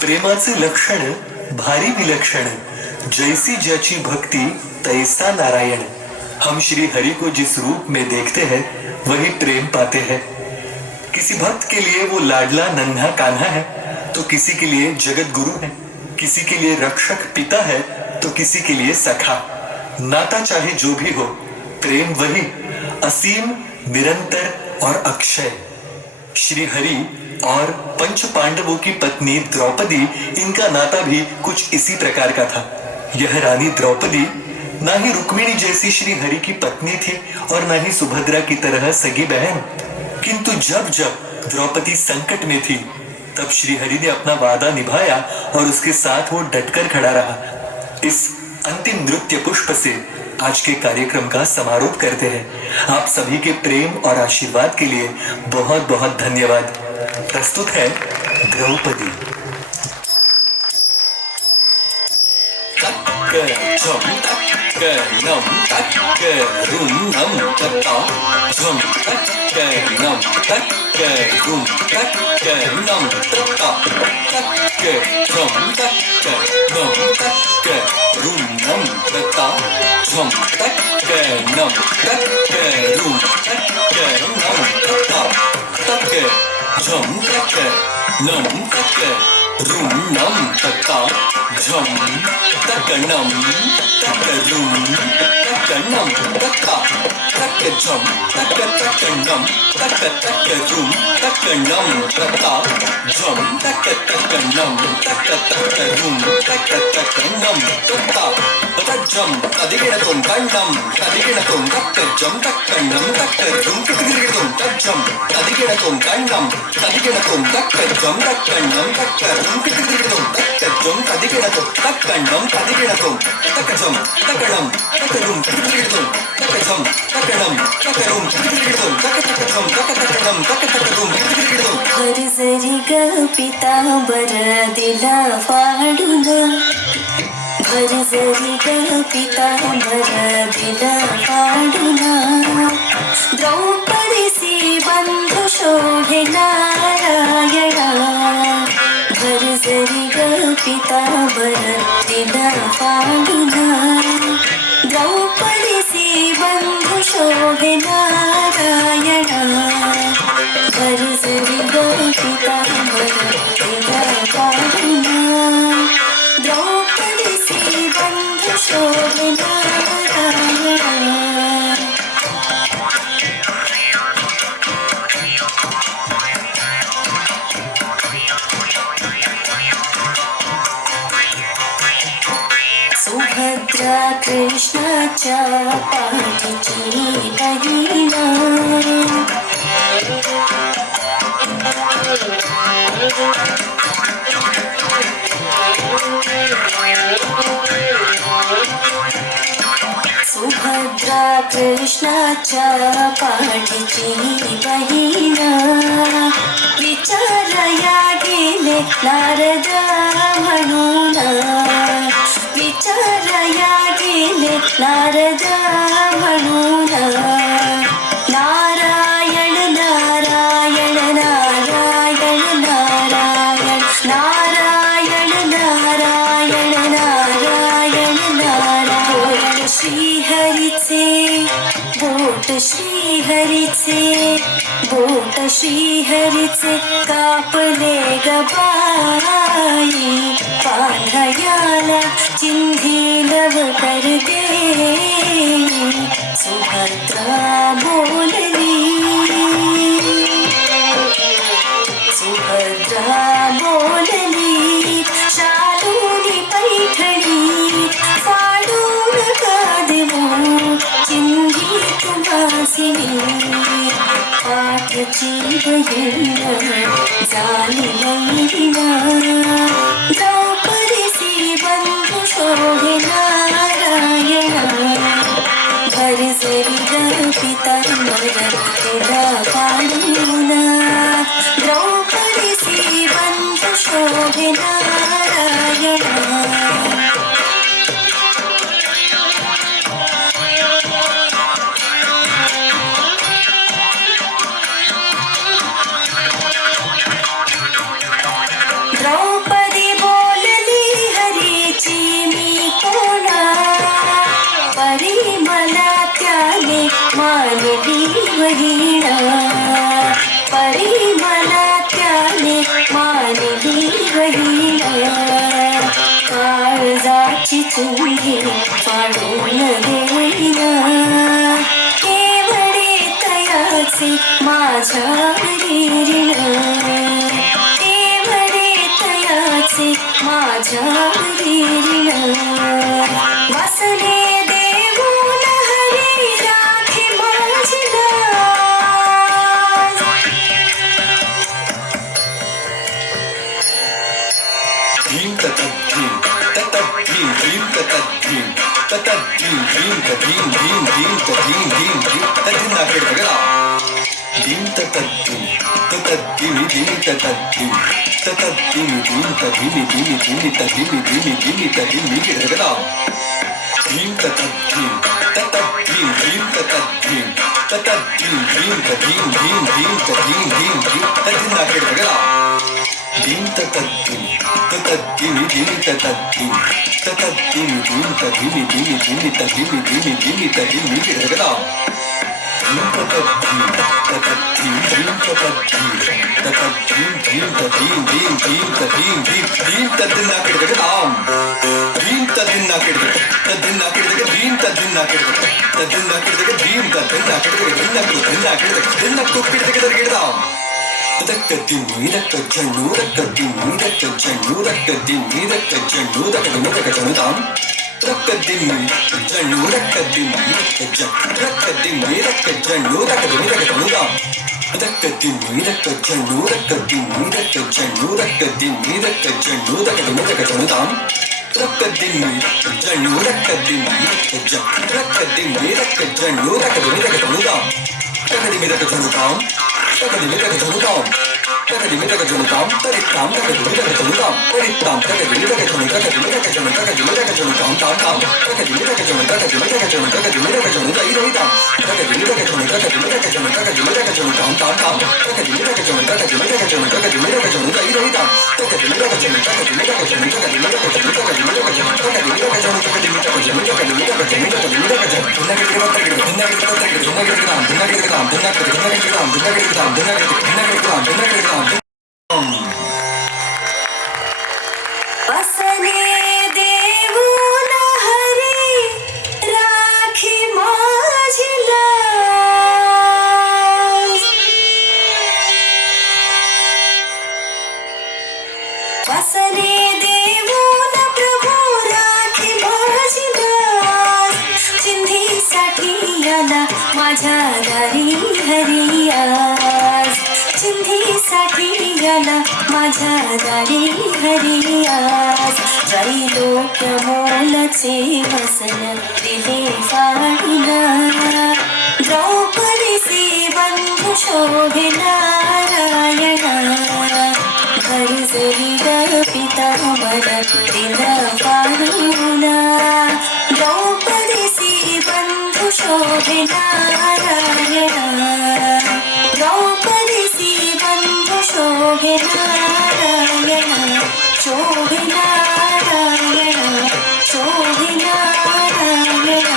प्रेमाचे लक्षण भारी विलक्षण, जैसी ज्याची भक्ति तैसा नारायण। हम श्री हरि को जिस रूप में देखते हैं वही प्रेम पाते हैं। किसी भक्त के लिए वो लाडला नन्हा कान्हा है तो किसी के लिए जगत गुरु है, किसी के लिए रक्षक पिता है तो किसी के लिए सखा। नाता चाहे जो भी हो, प्रेम वही असीम, निरंतर और अक्षय। श्री हरि और पंच पांडवों की पत्नी द्रौपदी, इनका नाता भी कुछ इसी प्रकार का था। यह रानी द्रौपदी ना ही रुक्मिणी जैसी श्री हरि की पत्नी थी और ना ही सुभद्रा की तरह सगी बहन, किंतु जब जब द्रौपदी संकट में थी तब श्री हरि ने अपना वादा निभाया और उसके साथ वो डटकर खड़ा रहा। इस अंतिम नृत्य पुष्प से आज के कार्यक्रम का समारोह करते हैं। आप सभी के प्रेम और आशीर्वाद के लिए बहुत बहुत धन्यवाद। प्रस्तुत है द्रौपदी। भरजरी ग पितांबर दिला फाडून, भरजरी ग पितांबर दिला फाडून, द्रौपदीसी बंधू शोभे नारायणा। भरजरी ग पितांबर दिला फाडून, द्रौपदीसी बंधू शोभे नारायणा। भरजरी ग पितांबर दिला फाडून, द्रौपदीसी बंधू शोभे नारायणा। सुभद्रा कृष्णाच्या पाठीची बहिणा, सुभद्रा कृष्णाच्या पाठीची बहिणा। विचारया गेले नारदा म्हणून, विचारया गेले नारदा म्हणून। नारायण नारायण नारायण नारायण, नारायण नारायण नारायण नारायण। श्रीहरीचे बोट, श्रीहरीचे बोट, श्रीहरीचे कापले ग बाई। पांढयाला चिंधी लव कर दे, सुभद्रा बोलली, सुभद्रा बोलली। शालूनी पैठणी फाडून का देऊ, चिंधी तुम्हासिनी। पाठची बहीण झाली मैना, द्रौपदीसी बंधू शोभे नारायणा। भरजरी ग पितांबर दिला फाडून, द्रौपदीसी बंधू शोभे नारायणा। द्रौपदी बहीण परी मला त्याने मानली बहीण काळजाची चुंगी पाडून देईन केवढे तयाचे माझ्या ऋण केवढे तयाचे माझ्या ऋण वासने देऊन हरी राखी माझी लाज भीम ततत भीम ततत भीम भीम ततत भीम ततत भीम भीम भीम भीम भीम भीम भीम भीम तदिना केडगला भीम ततत भीम ततत भीम भीम ततत भीम ततत भीम भीम तदिनी दिनी दिनी तदिनी दिनी दिनी तदिनी केडगला भीम ततत भीम ततत भीम भीम ततत भीम ततत भीम भीम भीम भीम भीम भीम भीम भीम तदिना केडगला भीम ततत भीम ततत भीम भीम ततत भीम ततत भीम भीम तदिनी दिनी दिनी तदिनी दिनी दिनी तदिनी केडगला भीम ततत भीम ततत भीम भीम ततत भीम ततत भीम भीम तदीन भीम भीम तदीन भीम भीम तदिना केडगला भीम तदिना केडगला तदिना केडगला भीम तदिना केडगला तदिना केडगला भीम तदिना केडगला तदिना केडगला तदिना केडगला रक्तदिनी रक्तजनु रक्तदिनी रक्तजनु रक्तदिनी रक्तजनु रक्तजनुताम रक्तदिनी जनु रक्तदिनी रक्तदिनी रक्तजनु रक्तदिनी रक्तजनुताम रक्तदिनी रक्तजनु रक्तदिनी रक्तजनु रक्तदिनी रक्तजनु रक्तदिनी रक्तजनुताम रक्तदिनी जनु रक्तदिनी रक्तदिनी रक्तजनु रक्तदिनी रक्तजनुताम रक्तदिनी रक्तजनुताम रक्तदिनी रक्तजनुताम रक्तदिनी रक्तजनुताम तरिताम रक्तदिनी रक्तजनुताम तरिताम रक्तदिनी रक्तजनु रक्तदिनी रक्तजनु रक्तदिनी रक्तजनुताम ताम ताम रक्तदिनी रक्तजनु रक्तदिनी रक्तजनु रक्तदिनी रक्तजनु तैरहिताम रक्तदिनी रक्तजनु रक्तदिनी रक्तजनु रक्तदिनी रक्तजनुताम ताम ताम रक्तदिनी रक्तजनु रक्तदिनी रक्तजनु रक्तदिनी रक्तजनु तैरहिताम रक्तदिनी रक्तजनु रक्तदिनी रक्तजनु रक्तदिनी रक्तजनु रक्तदिनी रक्तजनु रक्तदिनी रक्तजनु रक्तदिनी रक्तजनु रक्तदिनी रक्तजनु रक्तदिनी रक्तजनु वासने देऊन हरी राखी माझी लाज वासने देऊन प्रभू राखी माझी लाज चिंधीसाठी आला माझ्या दारी हरी आज चिंधीसाठी आला माझ्या दारी हरी आज जाई लोक मोलाचे वसन दिले फाडीला द्रौपदीचे बंधू शोभे नारायणा घरी जरी ग पितांबर दिला फाडूना द्रौपदीचे बंधू शोभे नारायणा द्रौपदीचे बंधू शोभे नारायणा शोभे नारायणा शोभे नारायणा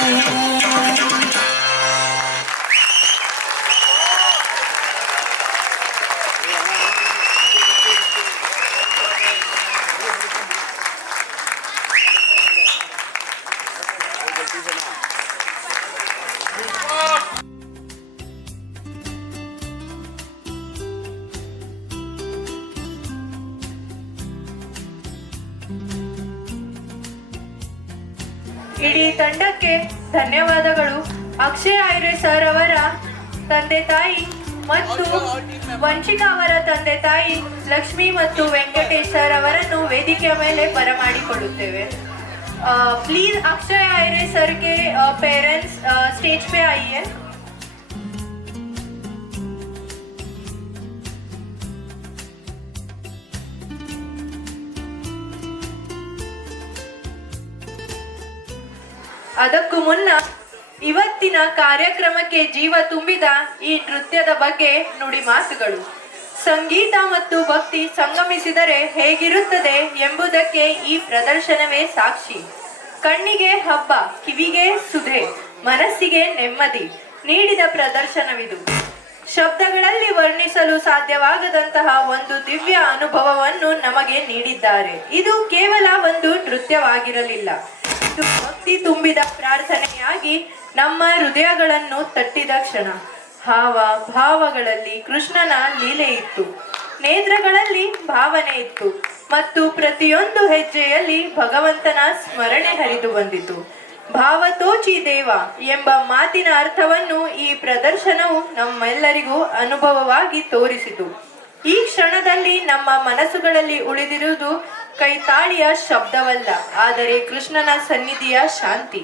ಇಡೀ ತಂಡಕ್ಕೆ ಧನ್ಯವಾದಗಳು. ಅಕ್ಷಯ್ ಐರೆ ಸರ್ ಅವರ ತಂದೆ ತಾಯಿ ಮತ್ತು ವಂಚಿಕಾ ಅವರ ತಂದೆ ತಾಯಿ ಲಕ್ಷ್ಮಿ ಮತ್ತು ವೆಂಕಟೇಶ್ ಸರ್ ಅವರನ್ನು ವೇದಿಕೆಯ ಮೇಲೆ ಬರಮಾಡಿಕೊಳ್ಳುತ್ತೇವೆ. प्लीज अक्षय आयरे सर के पेरेंट्स स्टेज पे आइए. ಅದಕ್ಕೂ ಮುನ್ನ ಇವತ್ತಿನ ಕಾರ್ಯಕ್ರಮಕ್ಕೆ ಜೀವ ತುಂಬಿದ ಈ ನೃತ್ಯದ ಬಗ್ಗೆ ನುಡಿ ಮಾತುಗಳು. ಸಂಗೀತ ಮತ್ತು ಭಕ್ತಿ ಸಂಗಮಿಸಿದರೆ ಹೇಗಿರುತ್ತದೆ ಎಂಬುದಕ್ಕೆ ಈ ಪ್ರದರ್ಶನವೇ ಸಾಕ್ಷಿ. ಕಣ್ಣಿಗೆ ಹಬ್ಬ, ಕಿವಿಗೆ ಸುಧೆ, ಮನಸ್ಸಿಗೆ ನೆಮ್ಮದಿ, ನೀಡಿದ ಪ್ರದರ್ಶನವಿದು. ಶಬ್ದಗಳಲ್ಲಿ ವರ್ಣಿಸಲು ಸಾಧ್ಯವಾಗದಂತಹ ಒಂದು ದಿವ್ಯ ಅನುಭವವನ್ನು ನಮಗೆ ನೀಡಿದ್ದಾರೆ. ಇದು ಕೇವಲ ಒಂದು ನೃತ್ಯವಾಗಿರಲಿಲ್ಲ, ಇದು ಭಕ್ತಿ ತುಂಬಿದ ಪ್ರಾರ್ಥನೆಯಾಗಿ ನಮ್ಮ ಹೃದಯಗಳನ್ನು ತಟ್ಟಿದ ಕ್ಷಣ. ಹಾವ ಭಾವಗಳಲ್ಲಿ ಕೃಷ್ಣನ ಲೀಲೆ ಇತ್ತು, ನೇತ್ರಗಳಲ್ಲಿ ಭಾವನೆ ಇತ್ತು ಮತ್ತು ಪ್ರತಿಯೊಂದು ಹೆಜ್ಜೆಯಲ್ಲಿ ಭಗವಂತನ ಸ್ಮರಣೆ ಹರಿದು ಬಂದಿತು. ಭಾವತೋಚಿ ದೇವ ಎಂಬ ಮಾತಿನ ಅರ್ಥವನ್ನು ಈ ಪ್ರದರ್ಶನವು ನಮ್ಮೆಲ್ಲರಿಗೂ ಅನುಭವವಾಗಿ ತೋರಿಸಿತು. ಈ ಕ್ಷಣದಲ್ಲಿ ನಮ್ಮ ಮನಸ್ಸುಗಳಲ್ಲಿ ಉಳಿದಿರುವುದು ಕೈತಾಳಿಯ ಶಬ್ದವಲ್ಲ, ಆದರೆ ಕೃಷ್ಣನ ಸನ್ನಿಧಿಯ ಶಾಂತಿ.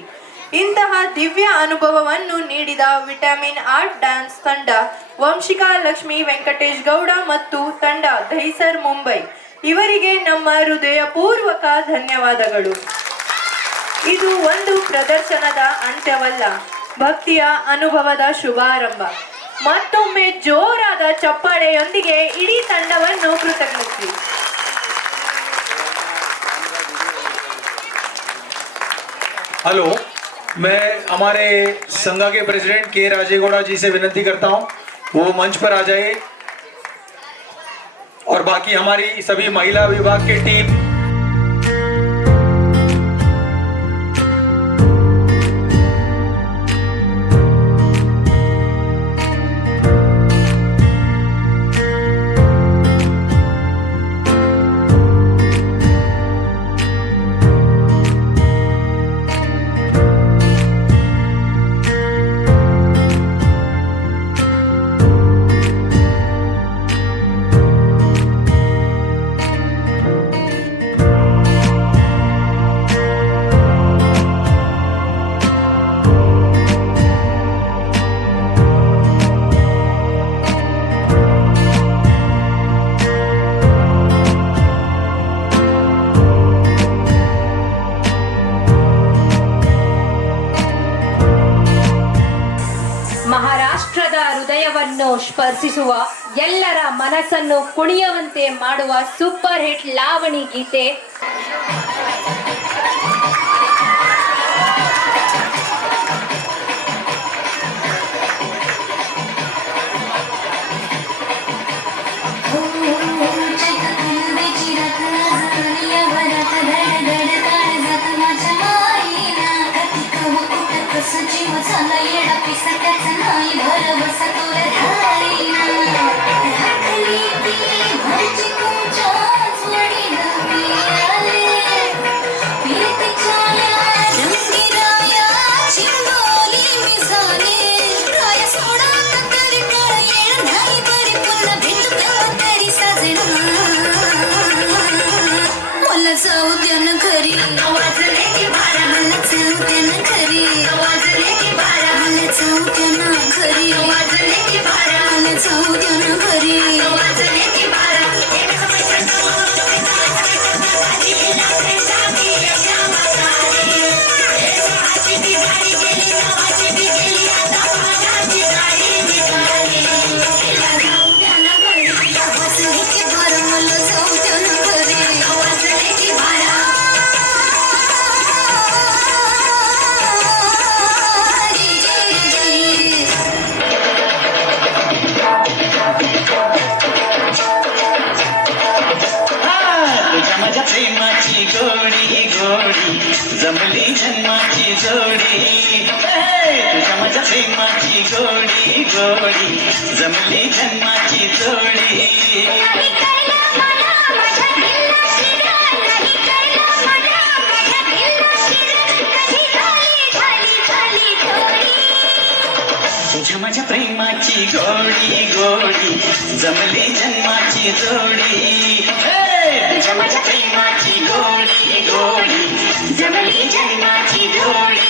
ಇಂತಹ ದಿವ್ಯ ಅನುಭವವನ್ನು ನೀಡಿದ ವಿಟಮಿನ್ ಆರ್ಟ್ ಡ್ಯಾನ್ಸ್ ತಂಡ, ವಂಶಿಕಾ ಲಕ್ಷ್ಮಿ ವೆಂಕಟೇಶ್ ಗೌಡ ಮತ್ತು ತಂಡ ದೈಸರ್ ಮುಂಬೈ ಇವರಿಗೆ ನಮ್ಮ ಹೃದಯಪೂರ್ವಕ ಧನ್ಯವಾದಗಳು. ಇದು ಒಂದು ಪ್ರದರ್ಶನದ ಅಂತ್ಯವಲ್ಲ, ಭಕ್ತಿಯ ಅನುಭವದ ಶುಭಾರಂಭ. ಮತ್ತೊಮ್ಮೆ ಜೋರಾದ ಚಪ್ಪಾಳೆಯೊಂದಿಗೆ ಇಡೀ ತಂಡವನ್ನು ಕೃತಜ್ಞಿಸಿ. हेलो, मैं हमारे संघ के प्रेसिडेंट के राजेगौड़ा जी से विनती करता हूं वो मंच पर आ जाए और बाकी हमारी सभी महिला विभाग की टीम ಮಹಾರಾಷ್ಟ್ರದ ಹೃದಯವನ್ನು ಸ್ಪರ್ಶಿಸುವ, ಎಲ್ಲರ ಮನಸ್ಸನ್ನು ಕುಣಿಯುವಂತೆ ಮಾಡುವ ಸೂಪರ್ ಹಿಟ್ ಲಾವಣಿ ಗೀತೆ जीव झाला येडा पिसा त्याचा नाही भरवसा तुला धारीना राखली ती भरची तुमच्या जोडीला मी आले पिरतीच्या रंगीराया चिंबोली मी झाले राया सोडा तरी टळ येळ नाही बरी पुन्हा भेट तेव्हा तरी साजना मला जाऊ द्या ना घरी वाजले की बारा मला जाऊ द्या ना घरी वाजले की बारा मला जाऊ द्या ना घरी वाजले की बारा मला जाऊ द्या ना घरी वाजले की बारा माझ्या प्रेमाची गोडी गोडी जमली जन्माची जोडी तुझ्या माझ्या प्रेमाची गोडी गोडी जमली जन्माची जोडी तुझ्या माझ्या प्रेमाची गोडी गोडी जमली जन्माची जोडी तुझ्या माझ्या प्रेमाची गोडी गोडी जमली जन्माची जोडी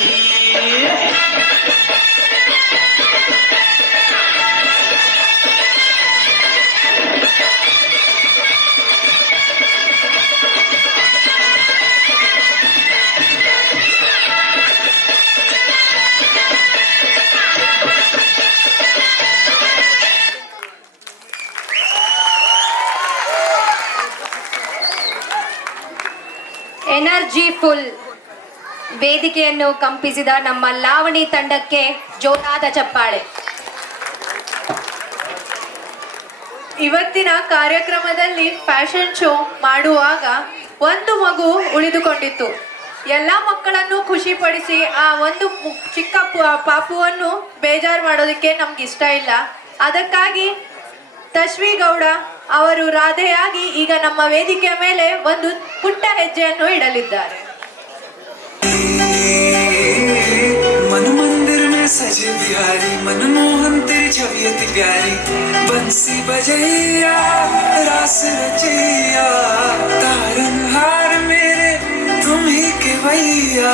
ಎನರ್ಜಿ ಫುಲ್ ವೇದಿಕೆಯನ್ನು ಕಂಪಿಸಿದ ನಮ್ಮ ಲಾವಣಿ ತಂಡಕ್ಕೆ ಜೋರಾದ ಚಪ್ಪಾಳೆ. ಇವತ್ತಿನ ಕಾರ್ಯಕ್ರಮದಲ್ಲಿ ಫ್ಯಾಷನ್ ಶೋ ಮಾಡುವಾಗ ಒಂದು ಮಗು ಉಳಿದುಕೊಂಡಿತ್ತು. ಎಲ್ಲ ಮಕ್ಕಳನ್ನು ಖುಷಿಪಡಿಸಿ ಆ ಒಂದು ಚಿಕ್ಕ ಪಾಪುವನ್ನು ಬೇಜಾರು ಮಾಡೋದಕ್ಕೆ ನಮ್ಗೆ ಇಷ್ಟ ಇಲ್ಲ. ಅದಕ್ಕಾಗಿ ತಶ್ವಿ ಗೌಡ ಅವರು ರಾಧೆಯಾಗಿ ಈಗ ನಮ್ಮ ವೇದಿಕೆಯ ಮೇಲೆ ಒಂದು ಪುಟ್ಟ ಹೆಜ್ಜೆಯನ್ನು ಇಡಲಿದ್ದಾರೆ. मन मंदिर में सजे बिहारी मनमोहन तेरी छवि अति प्यारी बंसी बजैया रास रचैया तारनहार मेरे तुम ही के भैया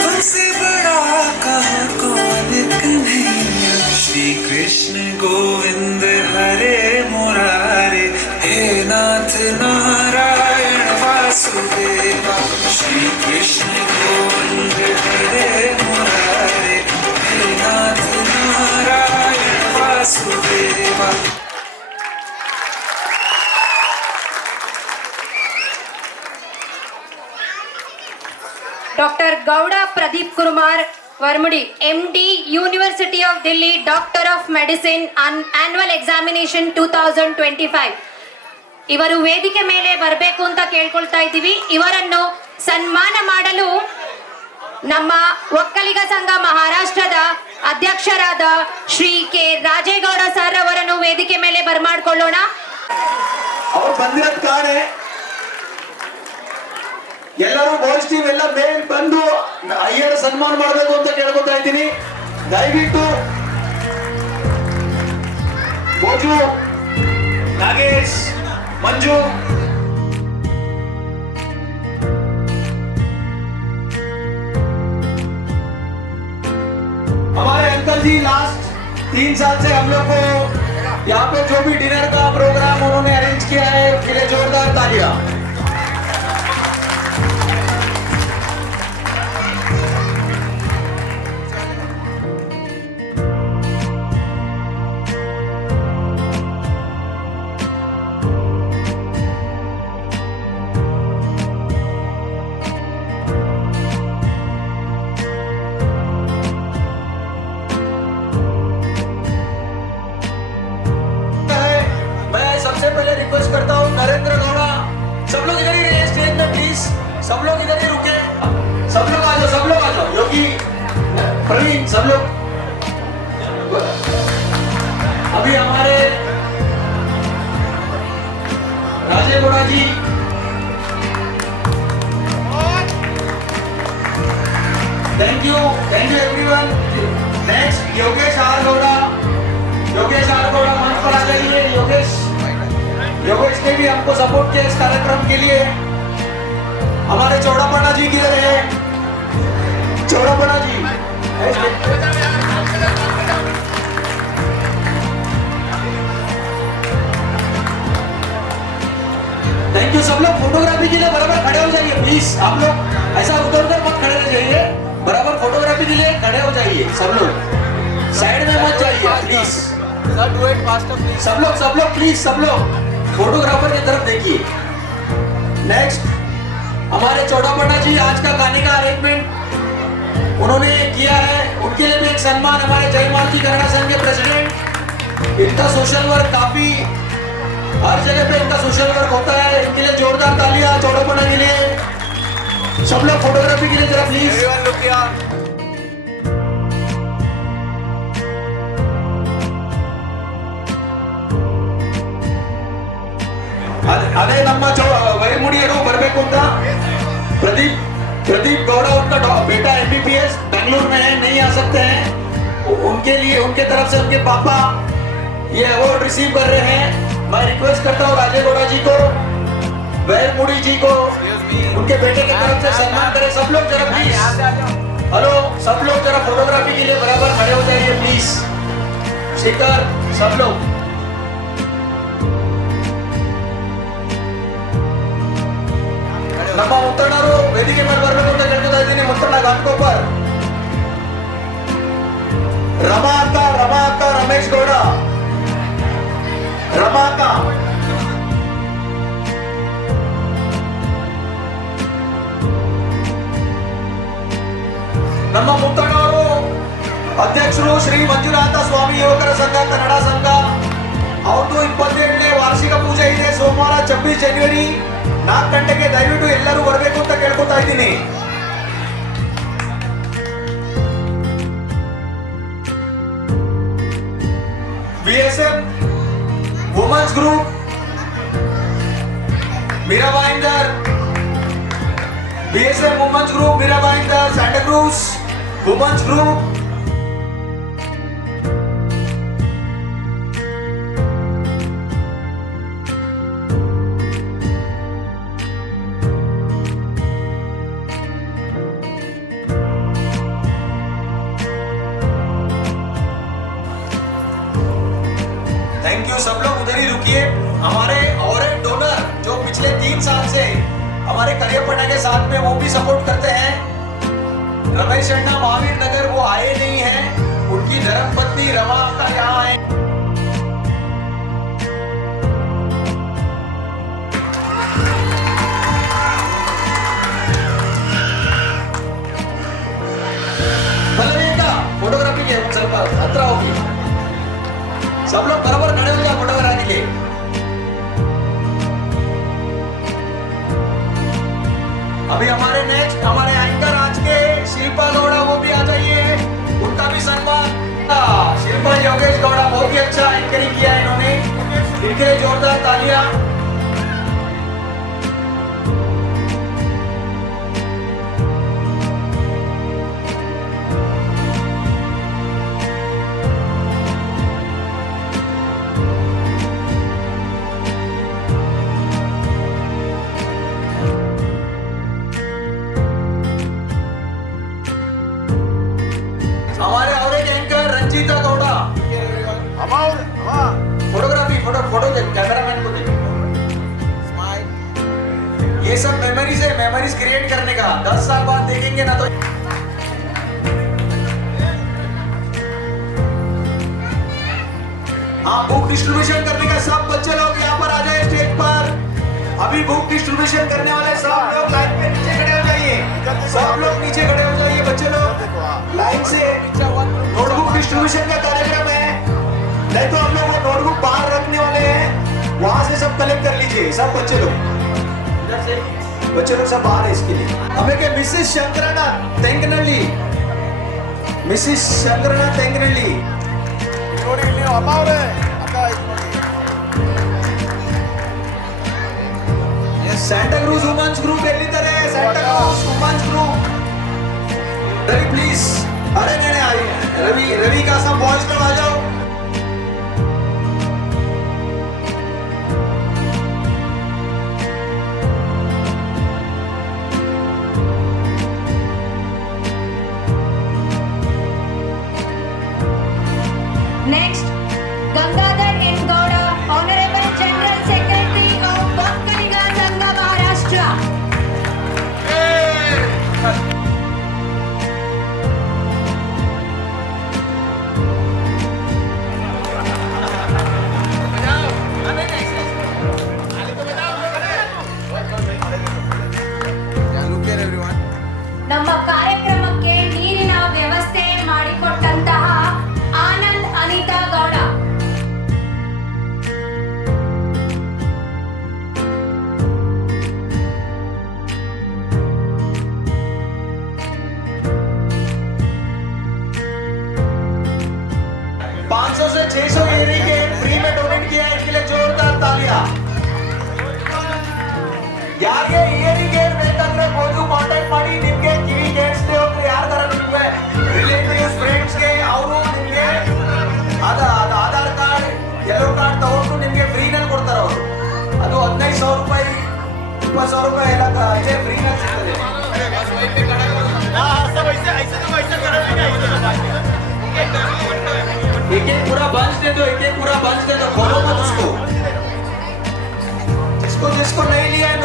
तुमसे बड़ा कहाँ कौन कन्हैया श्री कृष्ण गोविंद हरे मुरारे हे नाथ नारायण वासुदेवा श्री कृष्ण गोविंद हरे मुरारे हे नाथ Narayan Vasudeva. Doctor Gowda Pradeep Kumar Varmudi, MD, University of Delhi, doctor of medicine, annual examination 2025. ಇವರು ವೇದಿಕೆ ಮೇಲೆ ಬರಬೇಕು ಅಂತ ಕೇಳ್ಕೊಳ್ತಾ ಇದ್ದೀವಿ. ಇವರನ್ನು ಸನ್ಮಾನ ಮಾಡಲು ನಮ್ಮ ಒಕ್ಕಲಿಗ ಸಂಘ ಮಹಾರಾಷ್ಟ್ರದ ಅಧ್ಯಕ್ಷರಾದ ಶ್ರೀ ಕೆ ರಾಜೇಗೌಡ ಸರ್ ಅವರನ್ನು ವೇದಿಕೆ ಮೇಲೆ ಬರಮಾಡ್ಕೊಳ್ಳೋಣ. ಅವ್ರು ಬಂದಿರೋದ್ ಕಾರಣ ಎಲ್ಲರೂ ಬಾಯ್ಸ್ ಟೀಮ್ ಎಲ್ಲ ಮೇಲ್ ಬಂದು ಅಯ್ಯರ ಸನ್ಮಾನ ಮಾಡಬೇಕು ಅಂತ ಕೇಳ್ಕೊತಾ ಇದ್ದೀನಿ. ದಯವಿಟ್ಟು ಭೋಜು, ನಾಗೇಶ್, ಮಂಜು, हमारे अंकल जी लास्ट 3 साल से हम लोग को यहाँ पे जो भी डिनर का प्रोग्राम उन्होंने अरेंज किया है उसके लिए जोरदार तालियां. सबसे पहले रिक्वेस्ट करता हूँ नरेंद्र गौड़ा, सब लोग इधर ही रहिए स्टेज में प्लीज, सब लोग इधर ही रुके, सब लोग आ जाओ, योगी, प्रवीण, सब लोग. अभी हमारे Raje Gowda ji, thank you everyone. Next Yogesh R Gowda मंच पर आ जाइए. योगेश ने भी हमको सपोर्ट किया इस कार्यक्रम के लिए. हमारे चौड़ापना जी किधर है? चौड़ापना जी, थैंक यू. सब लोग फोटोग्राफी के लिए बराबर खड़े हो जाइए प्लीज. आप लोग ऐसा उधर उधर मत खड़े रह जाइए, बराबर फोटोग्राफी के लिए खड़े हो जाइए. सब लोग साइड में मत जाइए प्लीज. सब लोग प्लीज, सब लोग फोटोग्राफर की तरफ देखिए. नेक्स्ट हमारे चौड़ापना जी आज का गाने का अरेंजमेंट उन्होंने किया है, उनके लिए भी एक सम्मान. हमारे जय मालती कन्नड़ संघ के प्रेसिडेंट, इनका सोशल वर्क काफी हर जगह पे इनका सोशल वर्क होता है. इनके लिए जोरदार तालियां चौड़ापना के लिए. सब लोग फोटोग्राफी के लिए जरा प्लीज. ಅದೇ ನಮ್ಮ ವೈರ್ಮುಡಿಯರು ಬರಬೇಕು ಅಂತ. प्रदीप गौड़ा उनका बेटा MBBS बेंगलुरु में है, नहीं आ सकते हैं. उनके लिए उनके तरफ से उनके पापा ये अवार्ड रिसीव कर रहे हैं. मैं रिक्वेस्ट करता हूँ राजे गौड़ा जी को, वैरमुड़ी जी को उनके बेटे की तरफ से सम्मान करें. सब लोग जरा प्लीज, हेलो, सब लोग जरा फोटोग्राफी के लिए बराबर खड़े हो जाइए प्लीज. शिखर, सब लोग. ನಮ್ಮ ಮುತ್ತಣ್ಣರು ವೇದಿಕೆ ಮೇಲೆ ಬರಬೇಕು ಅಂತ ಕೇಳ್ಕೊತಾ ಇದ್ದೀನಿ. ಮುತ್ತಣ್ಣ ಘಾಟ್ಕೋಪರ್, ರಮಾ ಅಕ್ಕ, ರಮೇಶ್ ಗೌಡ, ರಮಾ ಅಕ್ಕ. ನಮ್ಮ ಮುತ್ತಣ್ಣವರು ಅಧ್ಯಕ್ಷರು ಶ್ರೀ ಮಂಜುನಾಥ ಸ್ವಾಮಿ ಯುವಕರ ಸಂಘ ಕನ್ನಡ ಸಂಘ ಅವ್ರದ್ದು 28ನೇ ವಾರ್ಷಿಕ ಪೂಜೆ ಇದೆ ಸೋಮವಾರ 26 ಜನವರಿ 4 ಗಂಟೆಗೆ. ದಯವಿಟ್ಟು ಎಲ್ಲರೂ ಬರಬೇಕು ಅಂತ ಕೇಳ್ಕೊತಾ ಇದ್ದೀನಿ. BSM women's group Meera Bhayandar, BSM women's group Meera Bhayandar, Santa Cruz women's group, thank you. सब लोग उधर ही रुकिए. हमारे और एक डोनर जो पिछले 3 साल से हमारे करियपट्टा के साथ में वो भी सपोर्ट करते हैं, रमेश अण्णा महावीर नगर, वो आए नहीं हैं. उनकी धर्मपत्नी रमा का यहाँ आए. फोटोग्राफी के ಸ್ವಲ್ಪ ಹತ್ರ ಹೋಗಿ. सब लोग बराबर खड़े हो जाओ फोटोग्राफी के. अभी हमारे नेक्स्ट हमारे एंकर आज के शिल्पा गौड़ा, वो भी आ जाइए, उनका भी सम्मान. शिल्पा योगेश गौड़ा बहुत ही अच्छा एंकरिंग किया इन्होंने, इनके लिए जोरदार तालियां. हमारे और एक anchor Ranjita Gowda, photography photo cameraman को देखो. ये सब मेमोरीज है, मेमोरीज क्रिएट करने का. 10 साल बाद देखेंगे ना तो. हाँ, बुक डिस्ट्रीब्यूशन करने का सब बच्चे लोग यहाँ पर आ जाए स्टेज पर. अभी बुक डिस्ट्रीब्यूशन करने वाले सब लोग लाइन पे नीचे खड़े हो जाइए. सब लोग नीचे खड़े हो जाइए बच्चे लोग लाइन से. नोटबुक डिस्ट्रीब्यूशन का कार्यक्रम है, नहीं तो हम लोग वो नोटबुक बाहर रखने वाले हैं, वहां से सब कलेक्ट कर लीजिए. सब बच्चे लोग सब बाहर है इसके लिए. हमें के Mrs Shankarna Tengnalli, Mrs Shankarna Tengnalli, Santa Cruz women's group ಎಲ್ಲಿದ್ದಾರೆ? Santa Cruz women's group, Ravi please. अरे नहीं आई रवि का सब बॉयज लोग आ जाओ. Next, Gangadhar N. Gowda, Honorable General Secretary of Vakkaliga Sangha Maharashtra. ನಮ್ಮ ಕಾರ್ಯಕ್ರಮಕ್ಕೆ ನೀರಿನ ವ್ಯವಸ್ಥೆ ಮಾಡಿಕೊಟ್ಟಂತಹ ಆನಂದ್ ಅನಿತಾ ಗೌಡ. $500 से 600 एरी के फ्री में डोनेट किया है, इनके लिए जोरदार तालियां. ಯಾರಿಗೆ ಇಯರಿಂಗ್ ಗೇರ್ ಬೇಕಂದ್ರೆ ಮೊದಲು ಕಾಂಟ್ಯಾಕ್ಟ್ ಮಾಡಿ. ನಿಮಗೆ ಕಿವಿ ಕೇಳಿಸ್ದೆ ಹೋದ್ರೆ ಯಾರ್ದಾರ ನಿಮಗೆ ರಿಲೇಟಿವ್ಸ್ ಫ್ರೆಂಡ್ಸ್ಗೆ ಅವರು ನಿಮಗೆ ಆಧಾರ್ ಕಾರ್ಡ್ ಯೆಲ್ಲೋ ಕಾರ್ಡ್ ತಗೊಂಡು ನಿಮಗೆ ಫ್ರೀನಲ್ಲಿ ಕೊಡ್ತಾರೆ ಅವರು. ಅದು 15,000 ರೂಪಾಯಿ 20,000 ರೂಪಾಯಿ ಎಲ್ಲ ಇದೆ, ಫ್ರೀನಲ್ಲಿ ಸಿಗ್ತದೆ. एक एक पूरा बंच दे दो, एक एक पूरा बंच दे दो, खोलो मत उसको. जिसको नहीं लिया है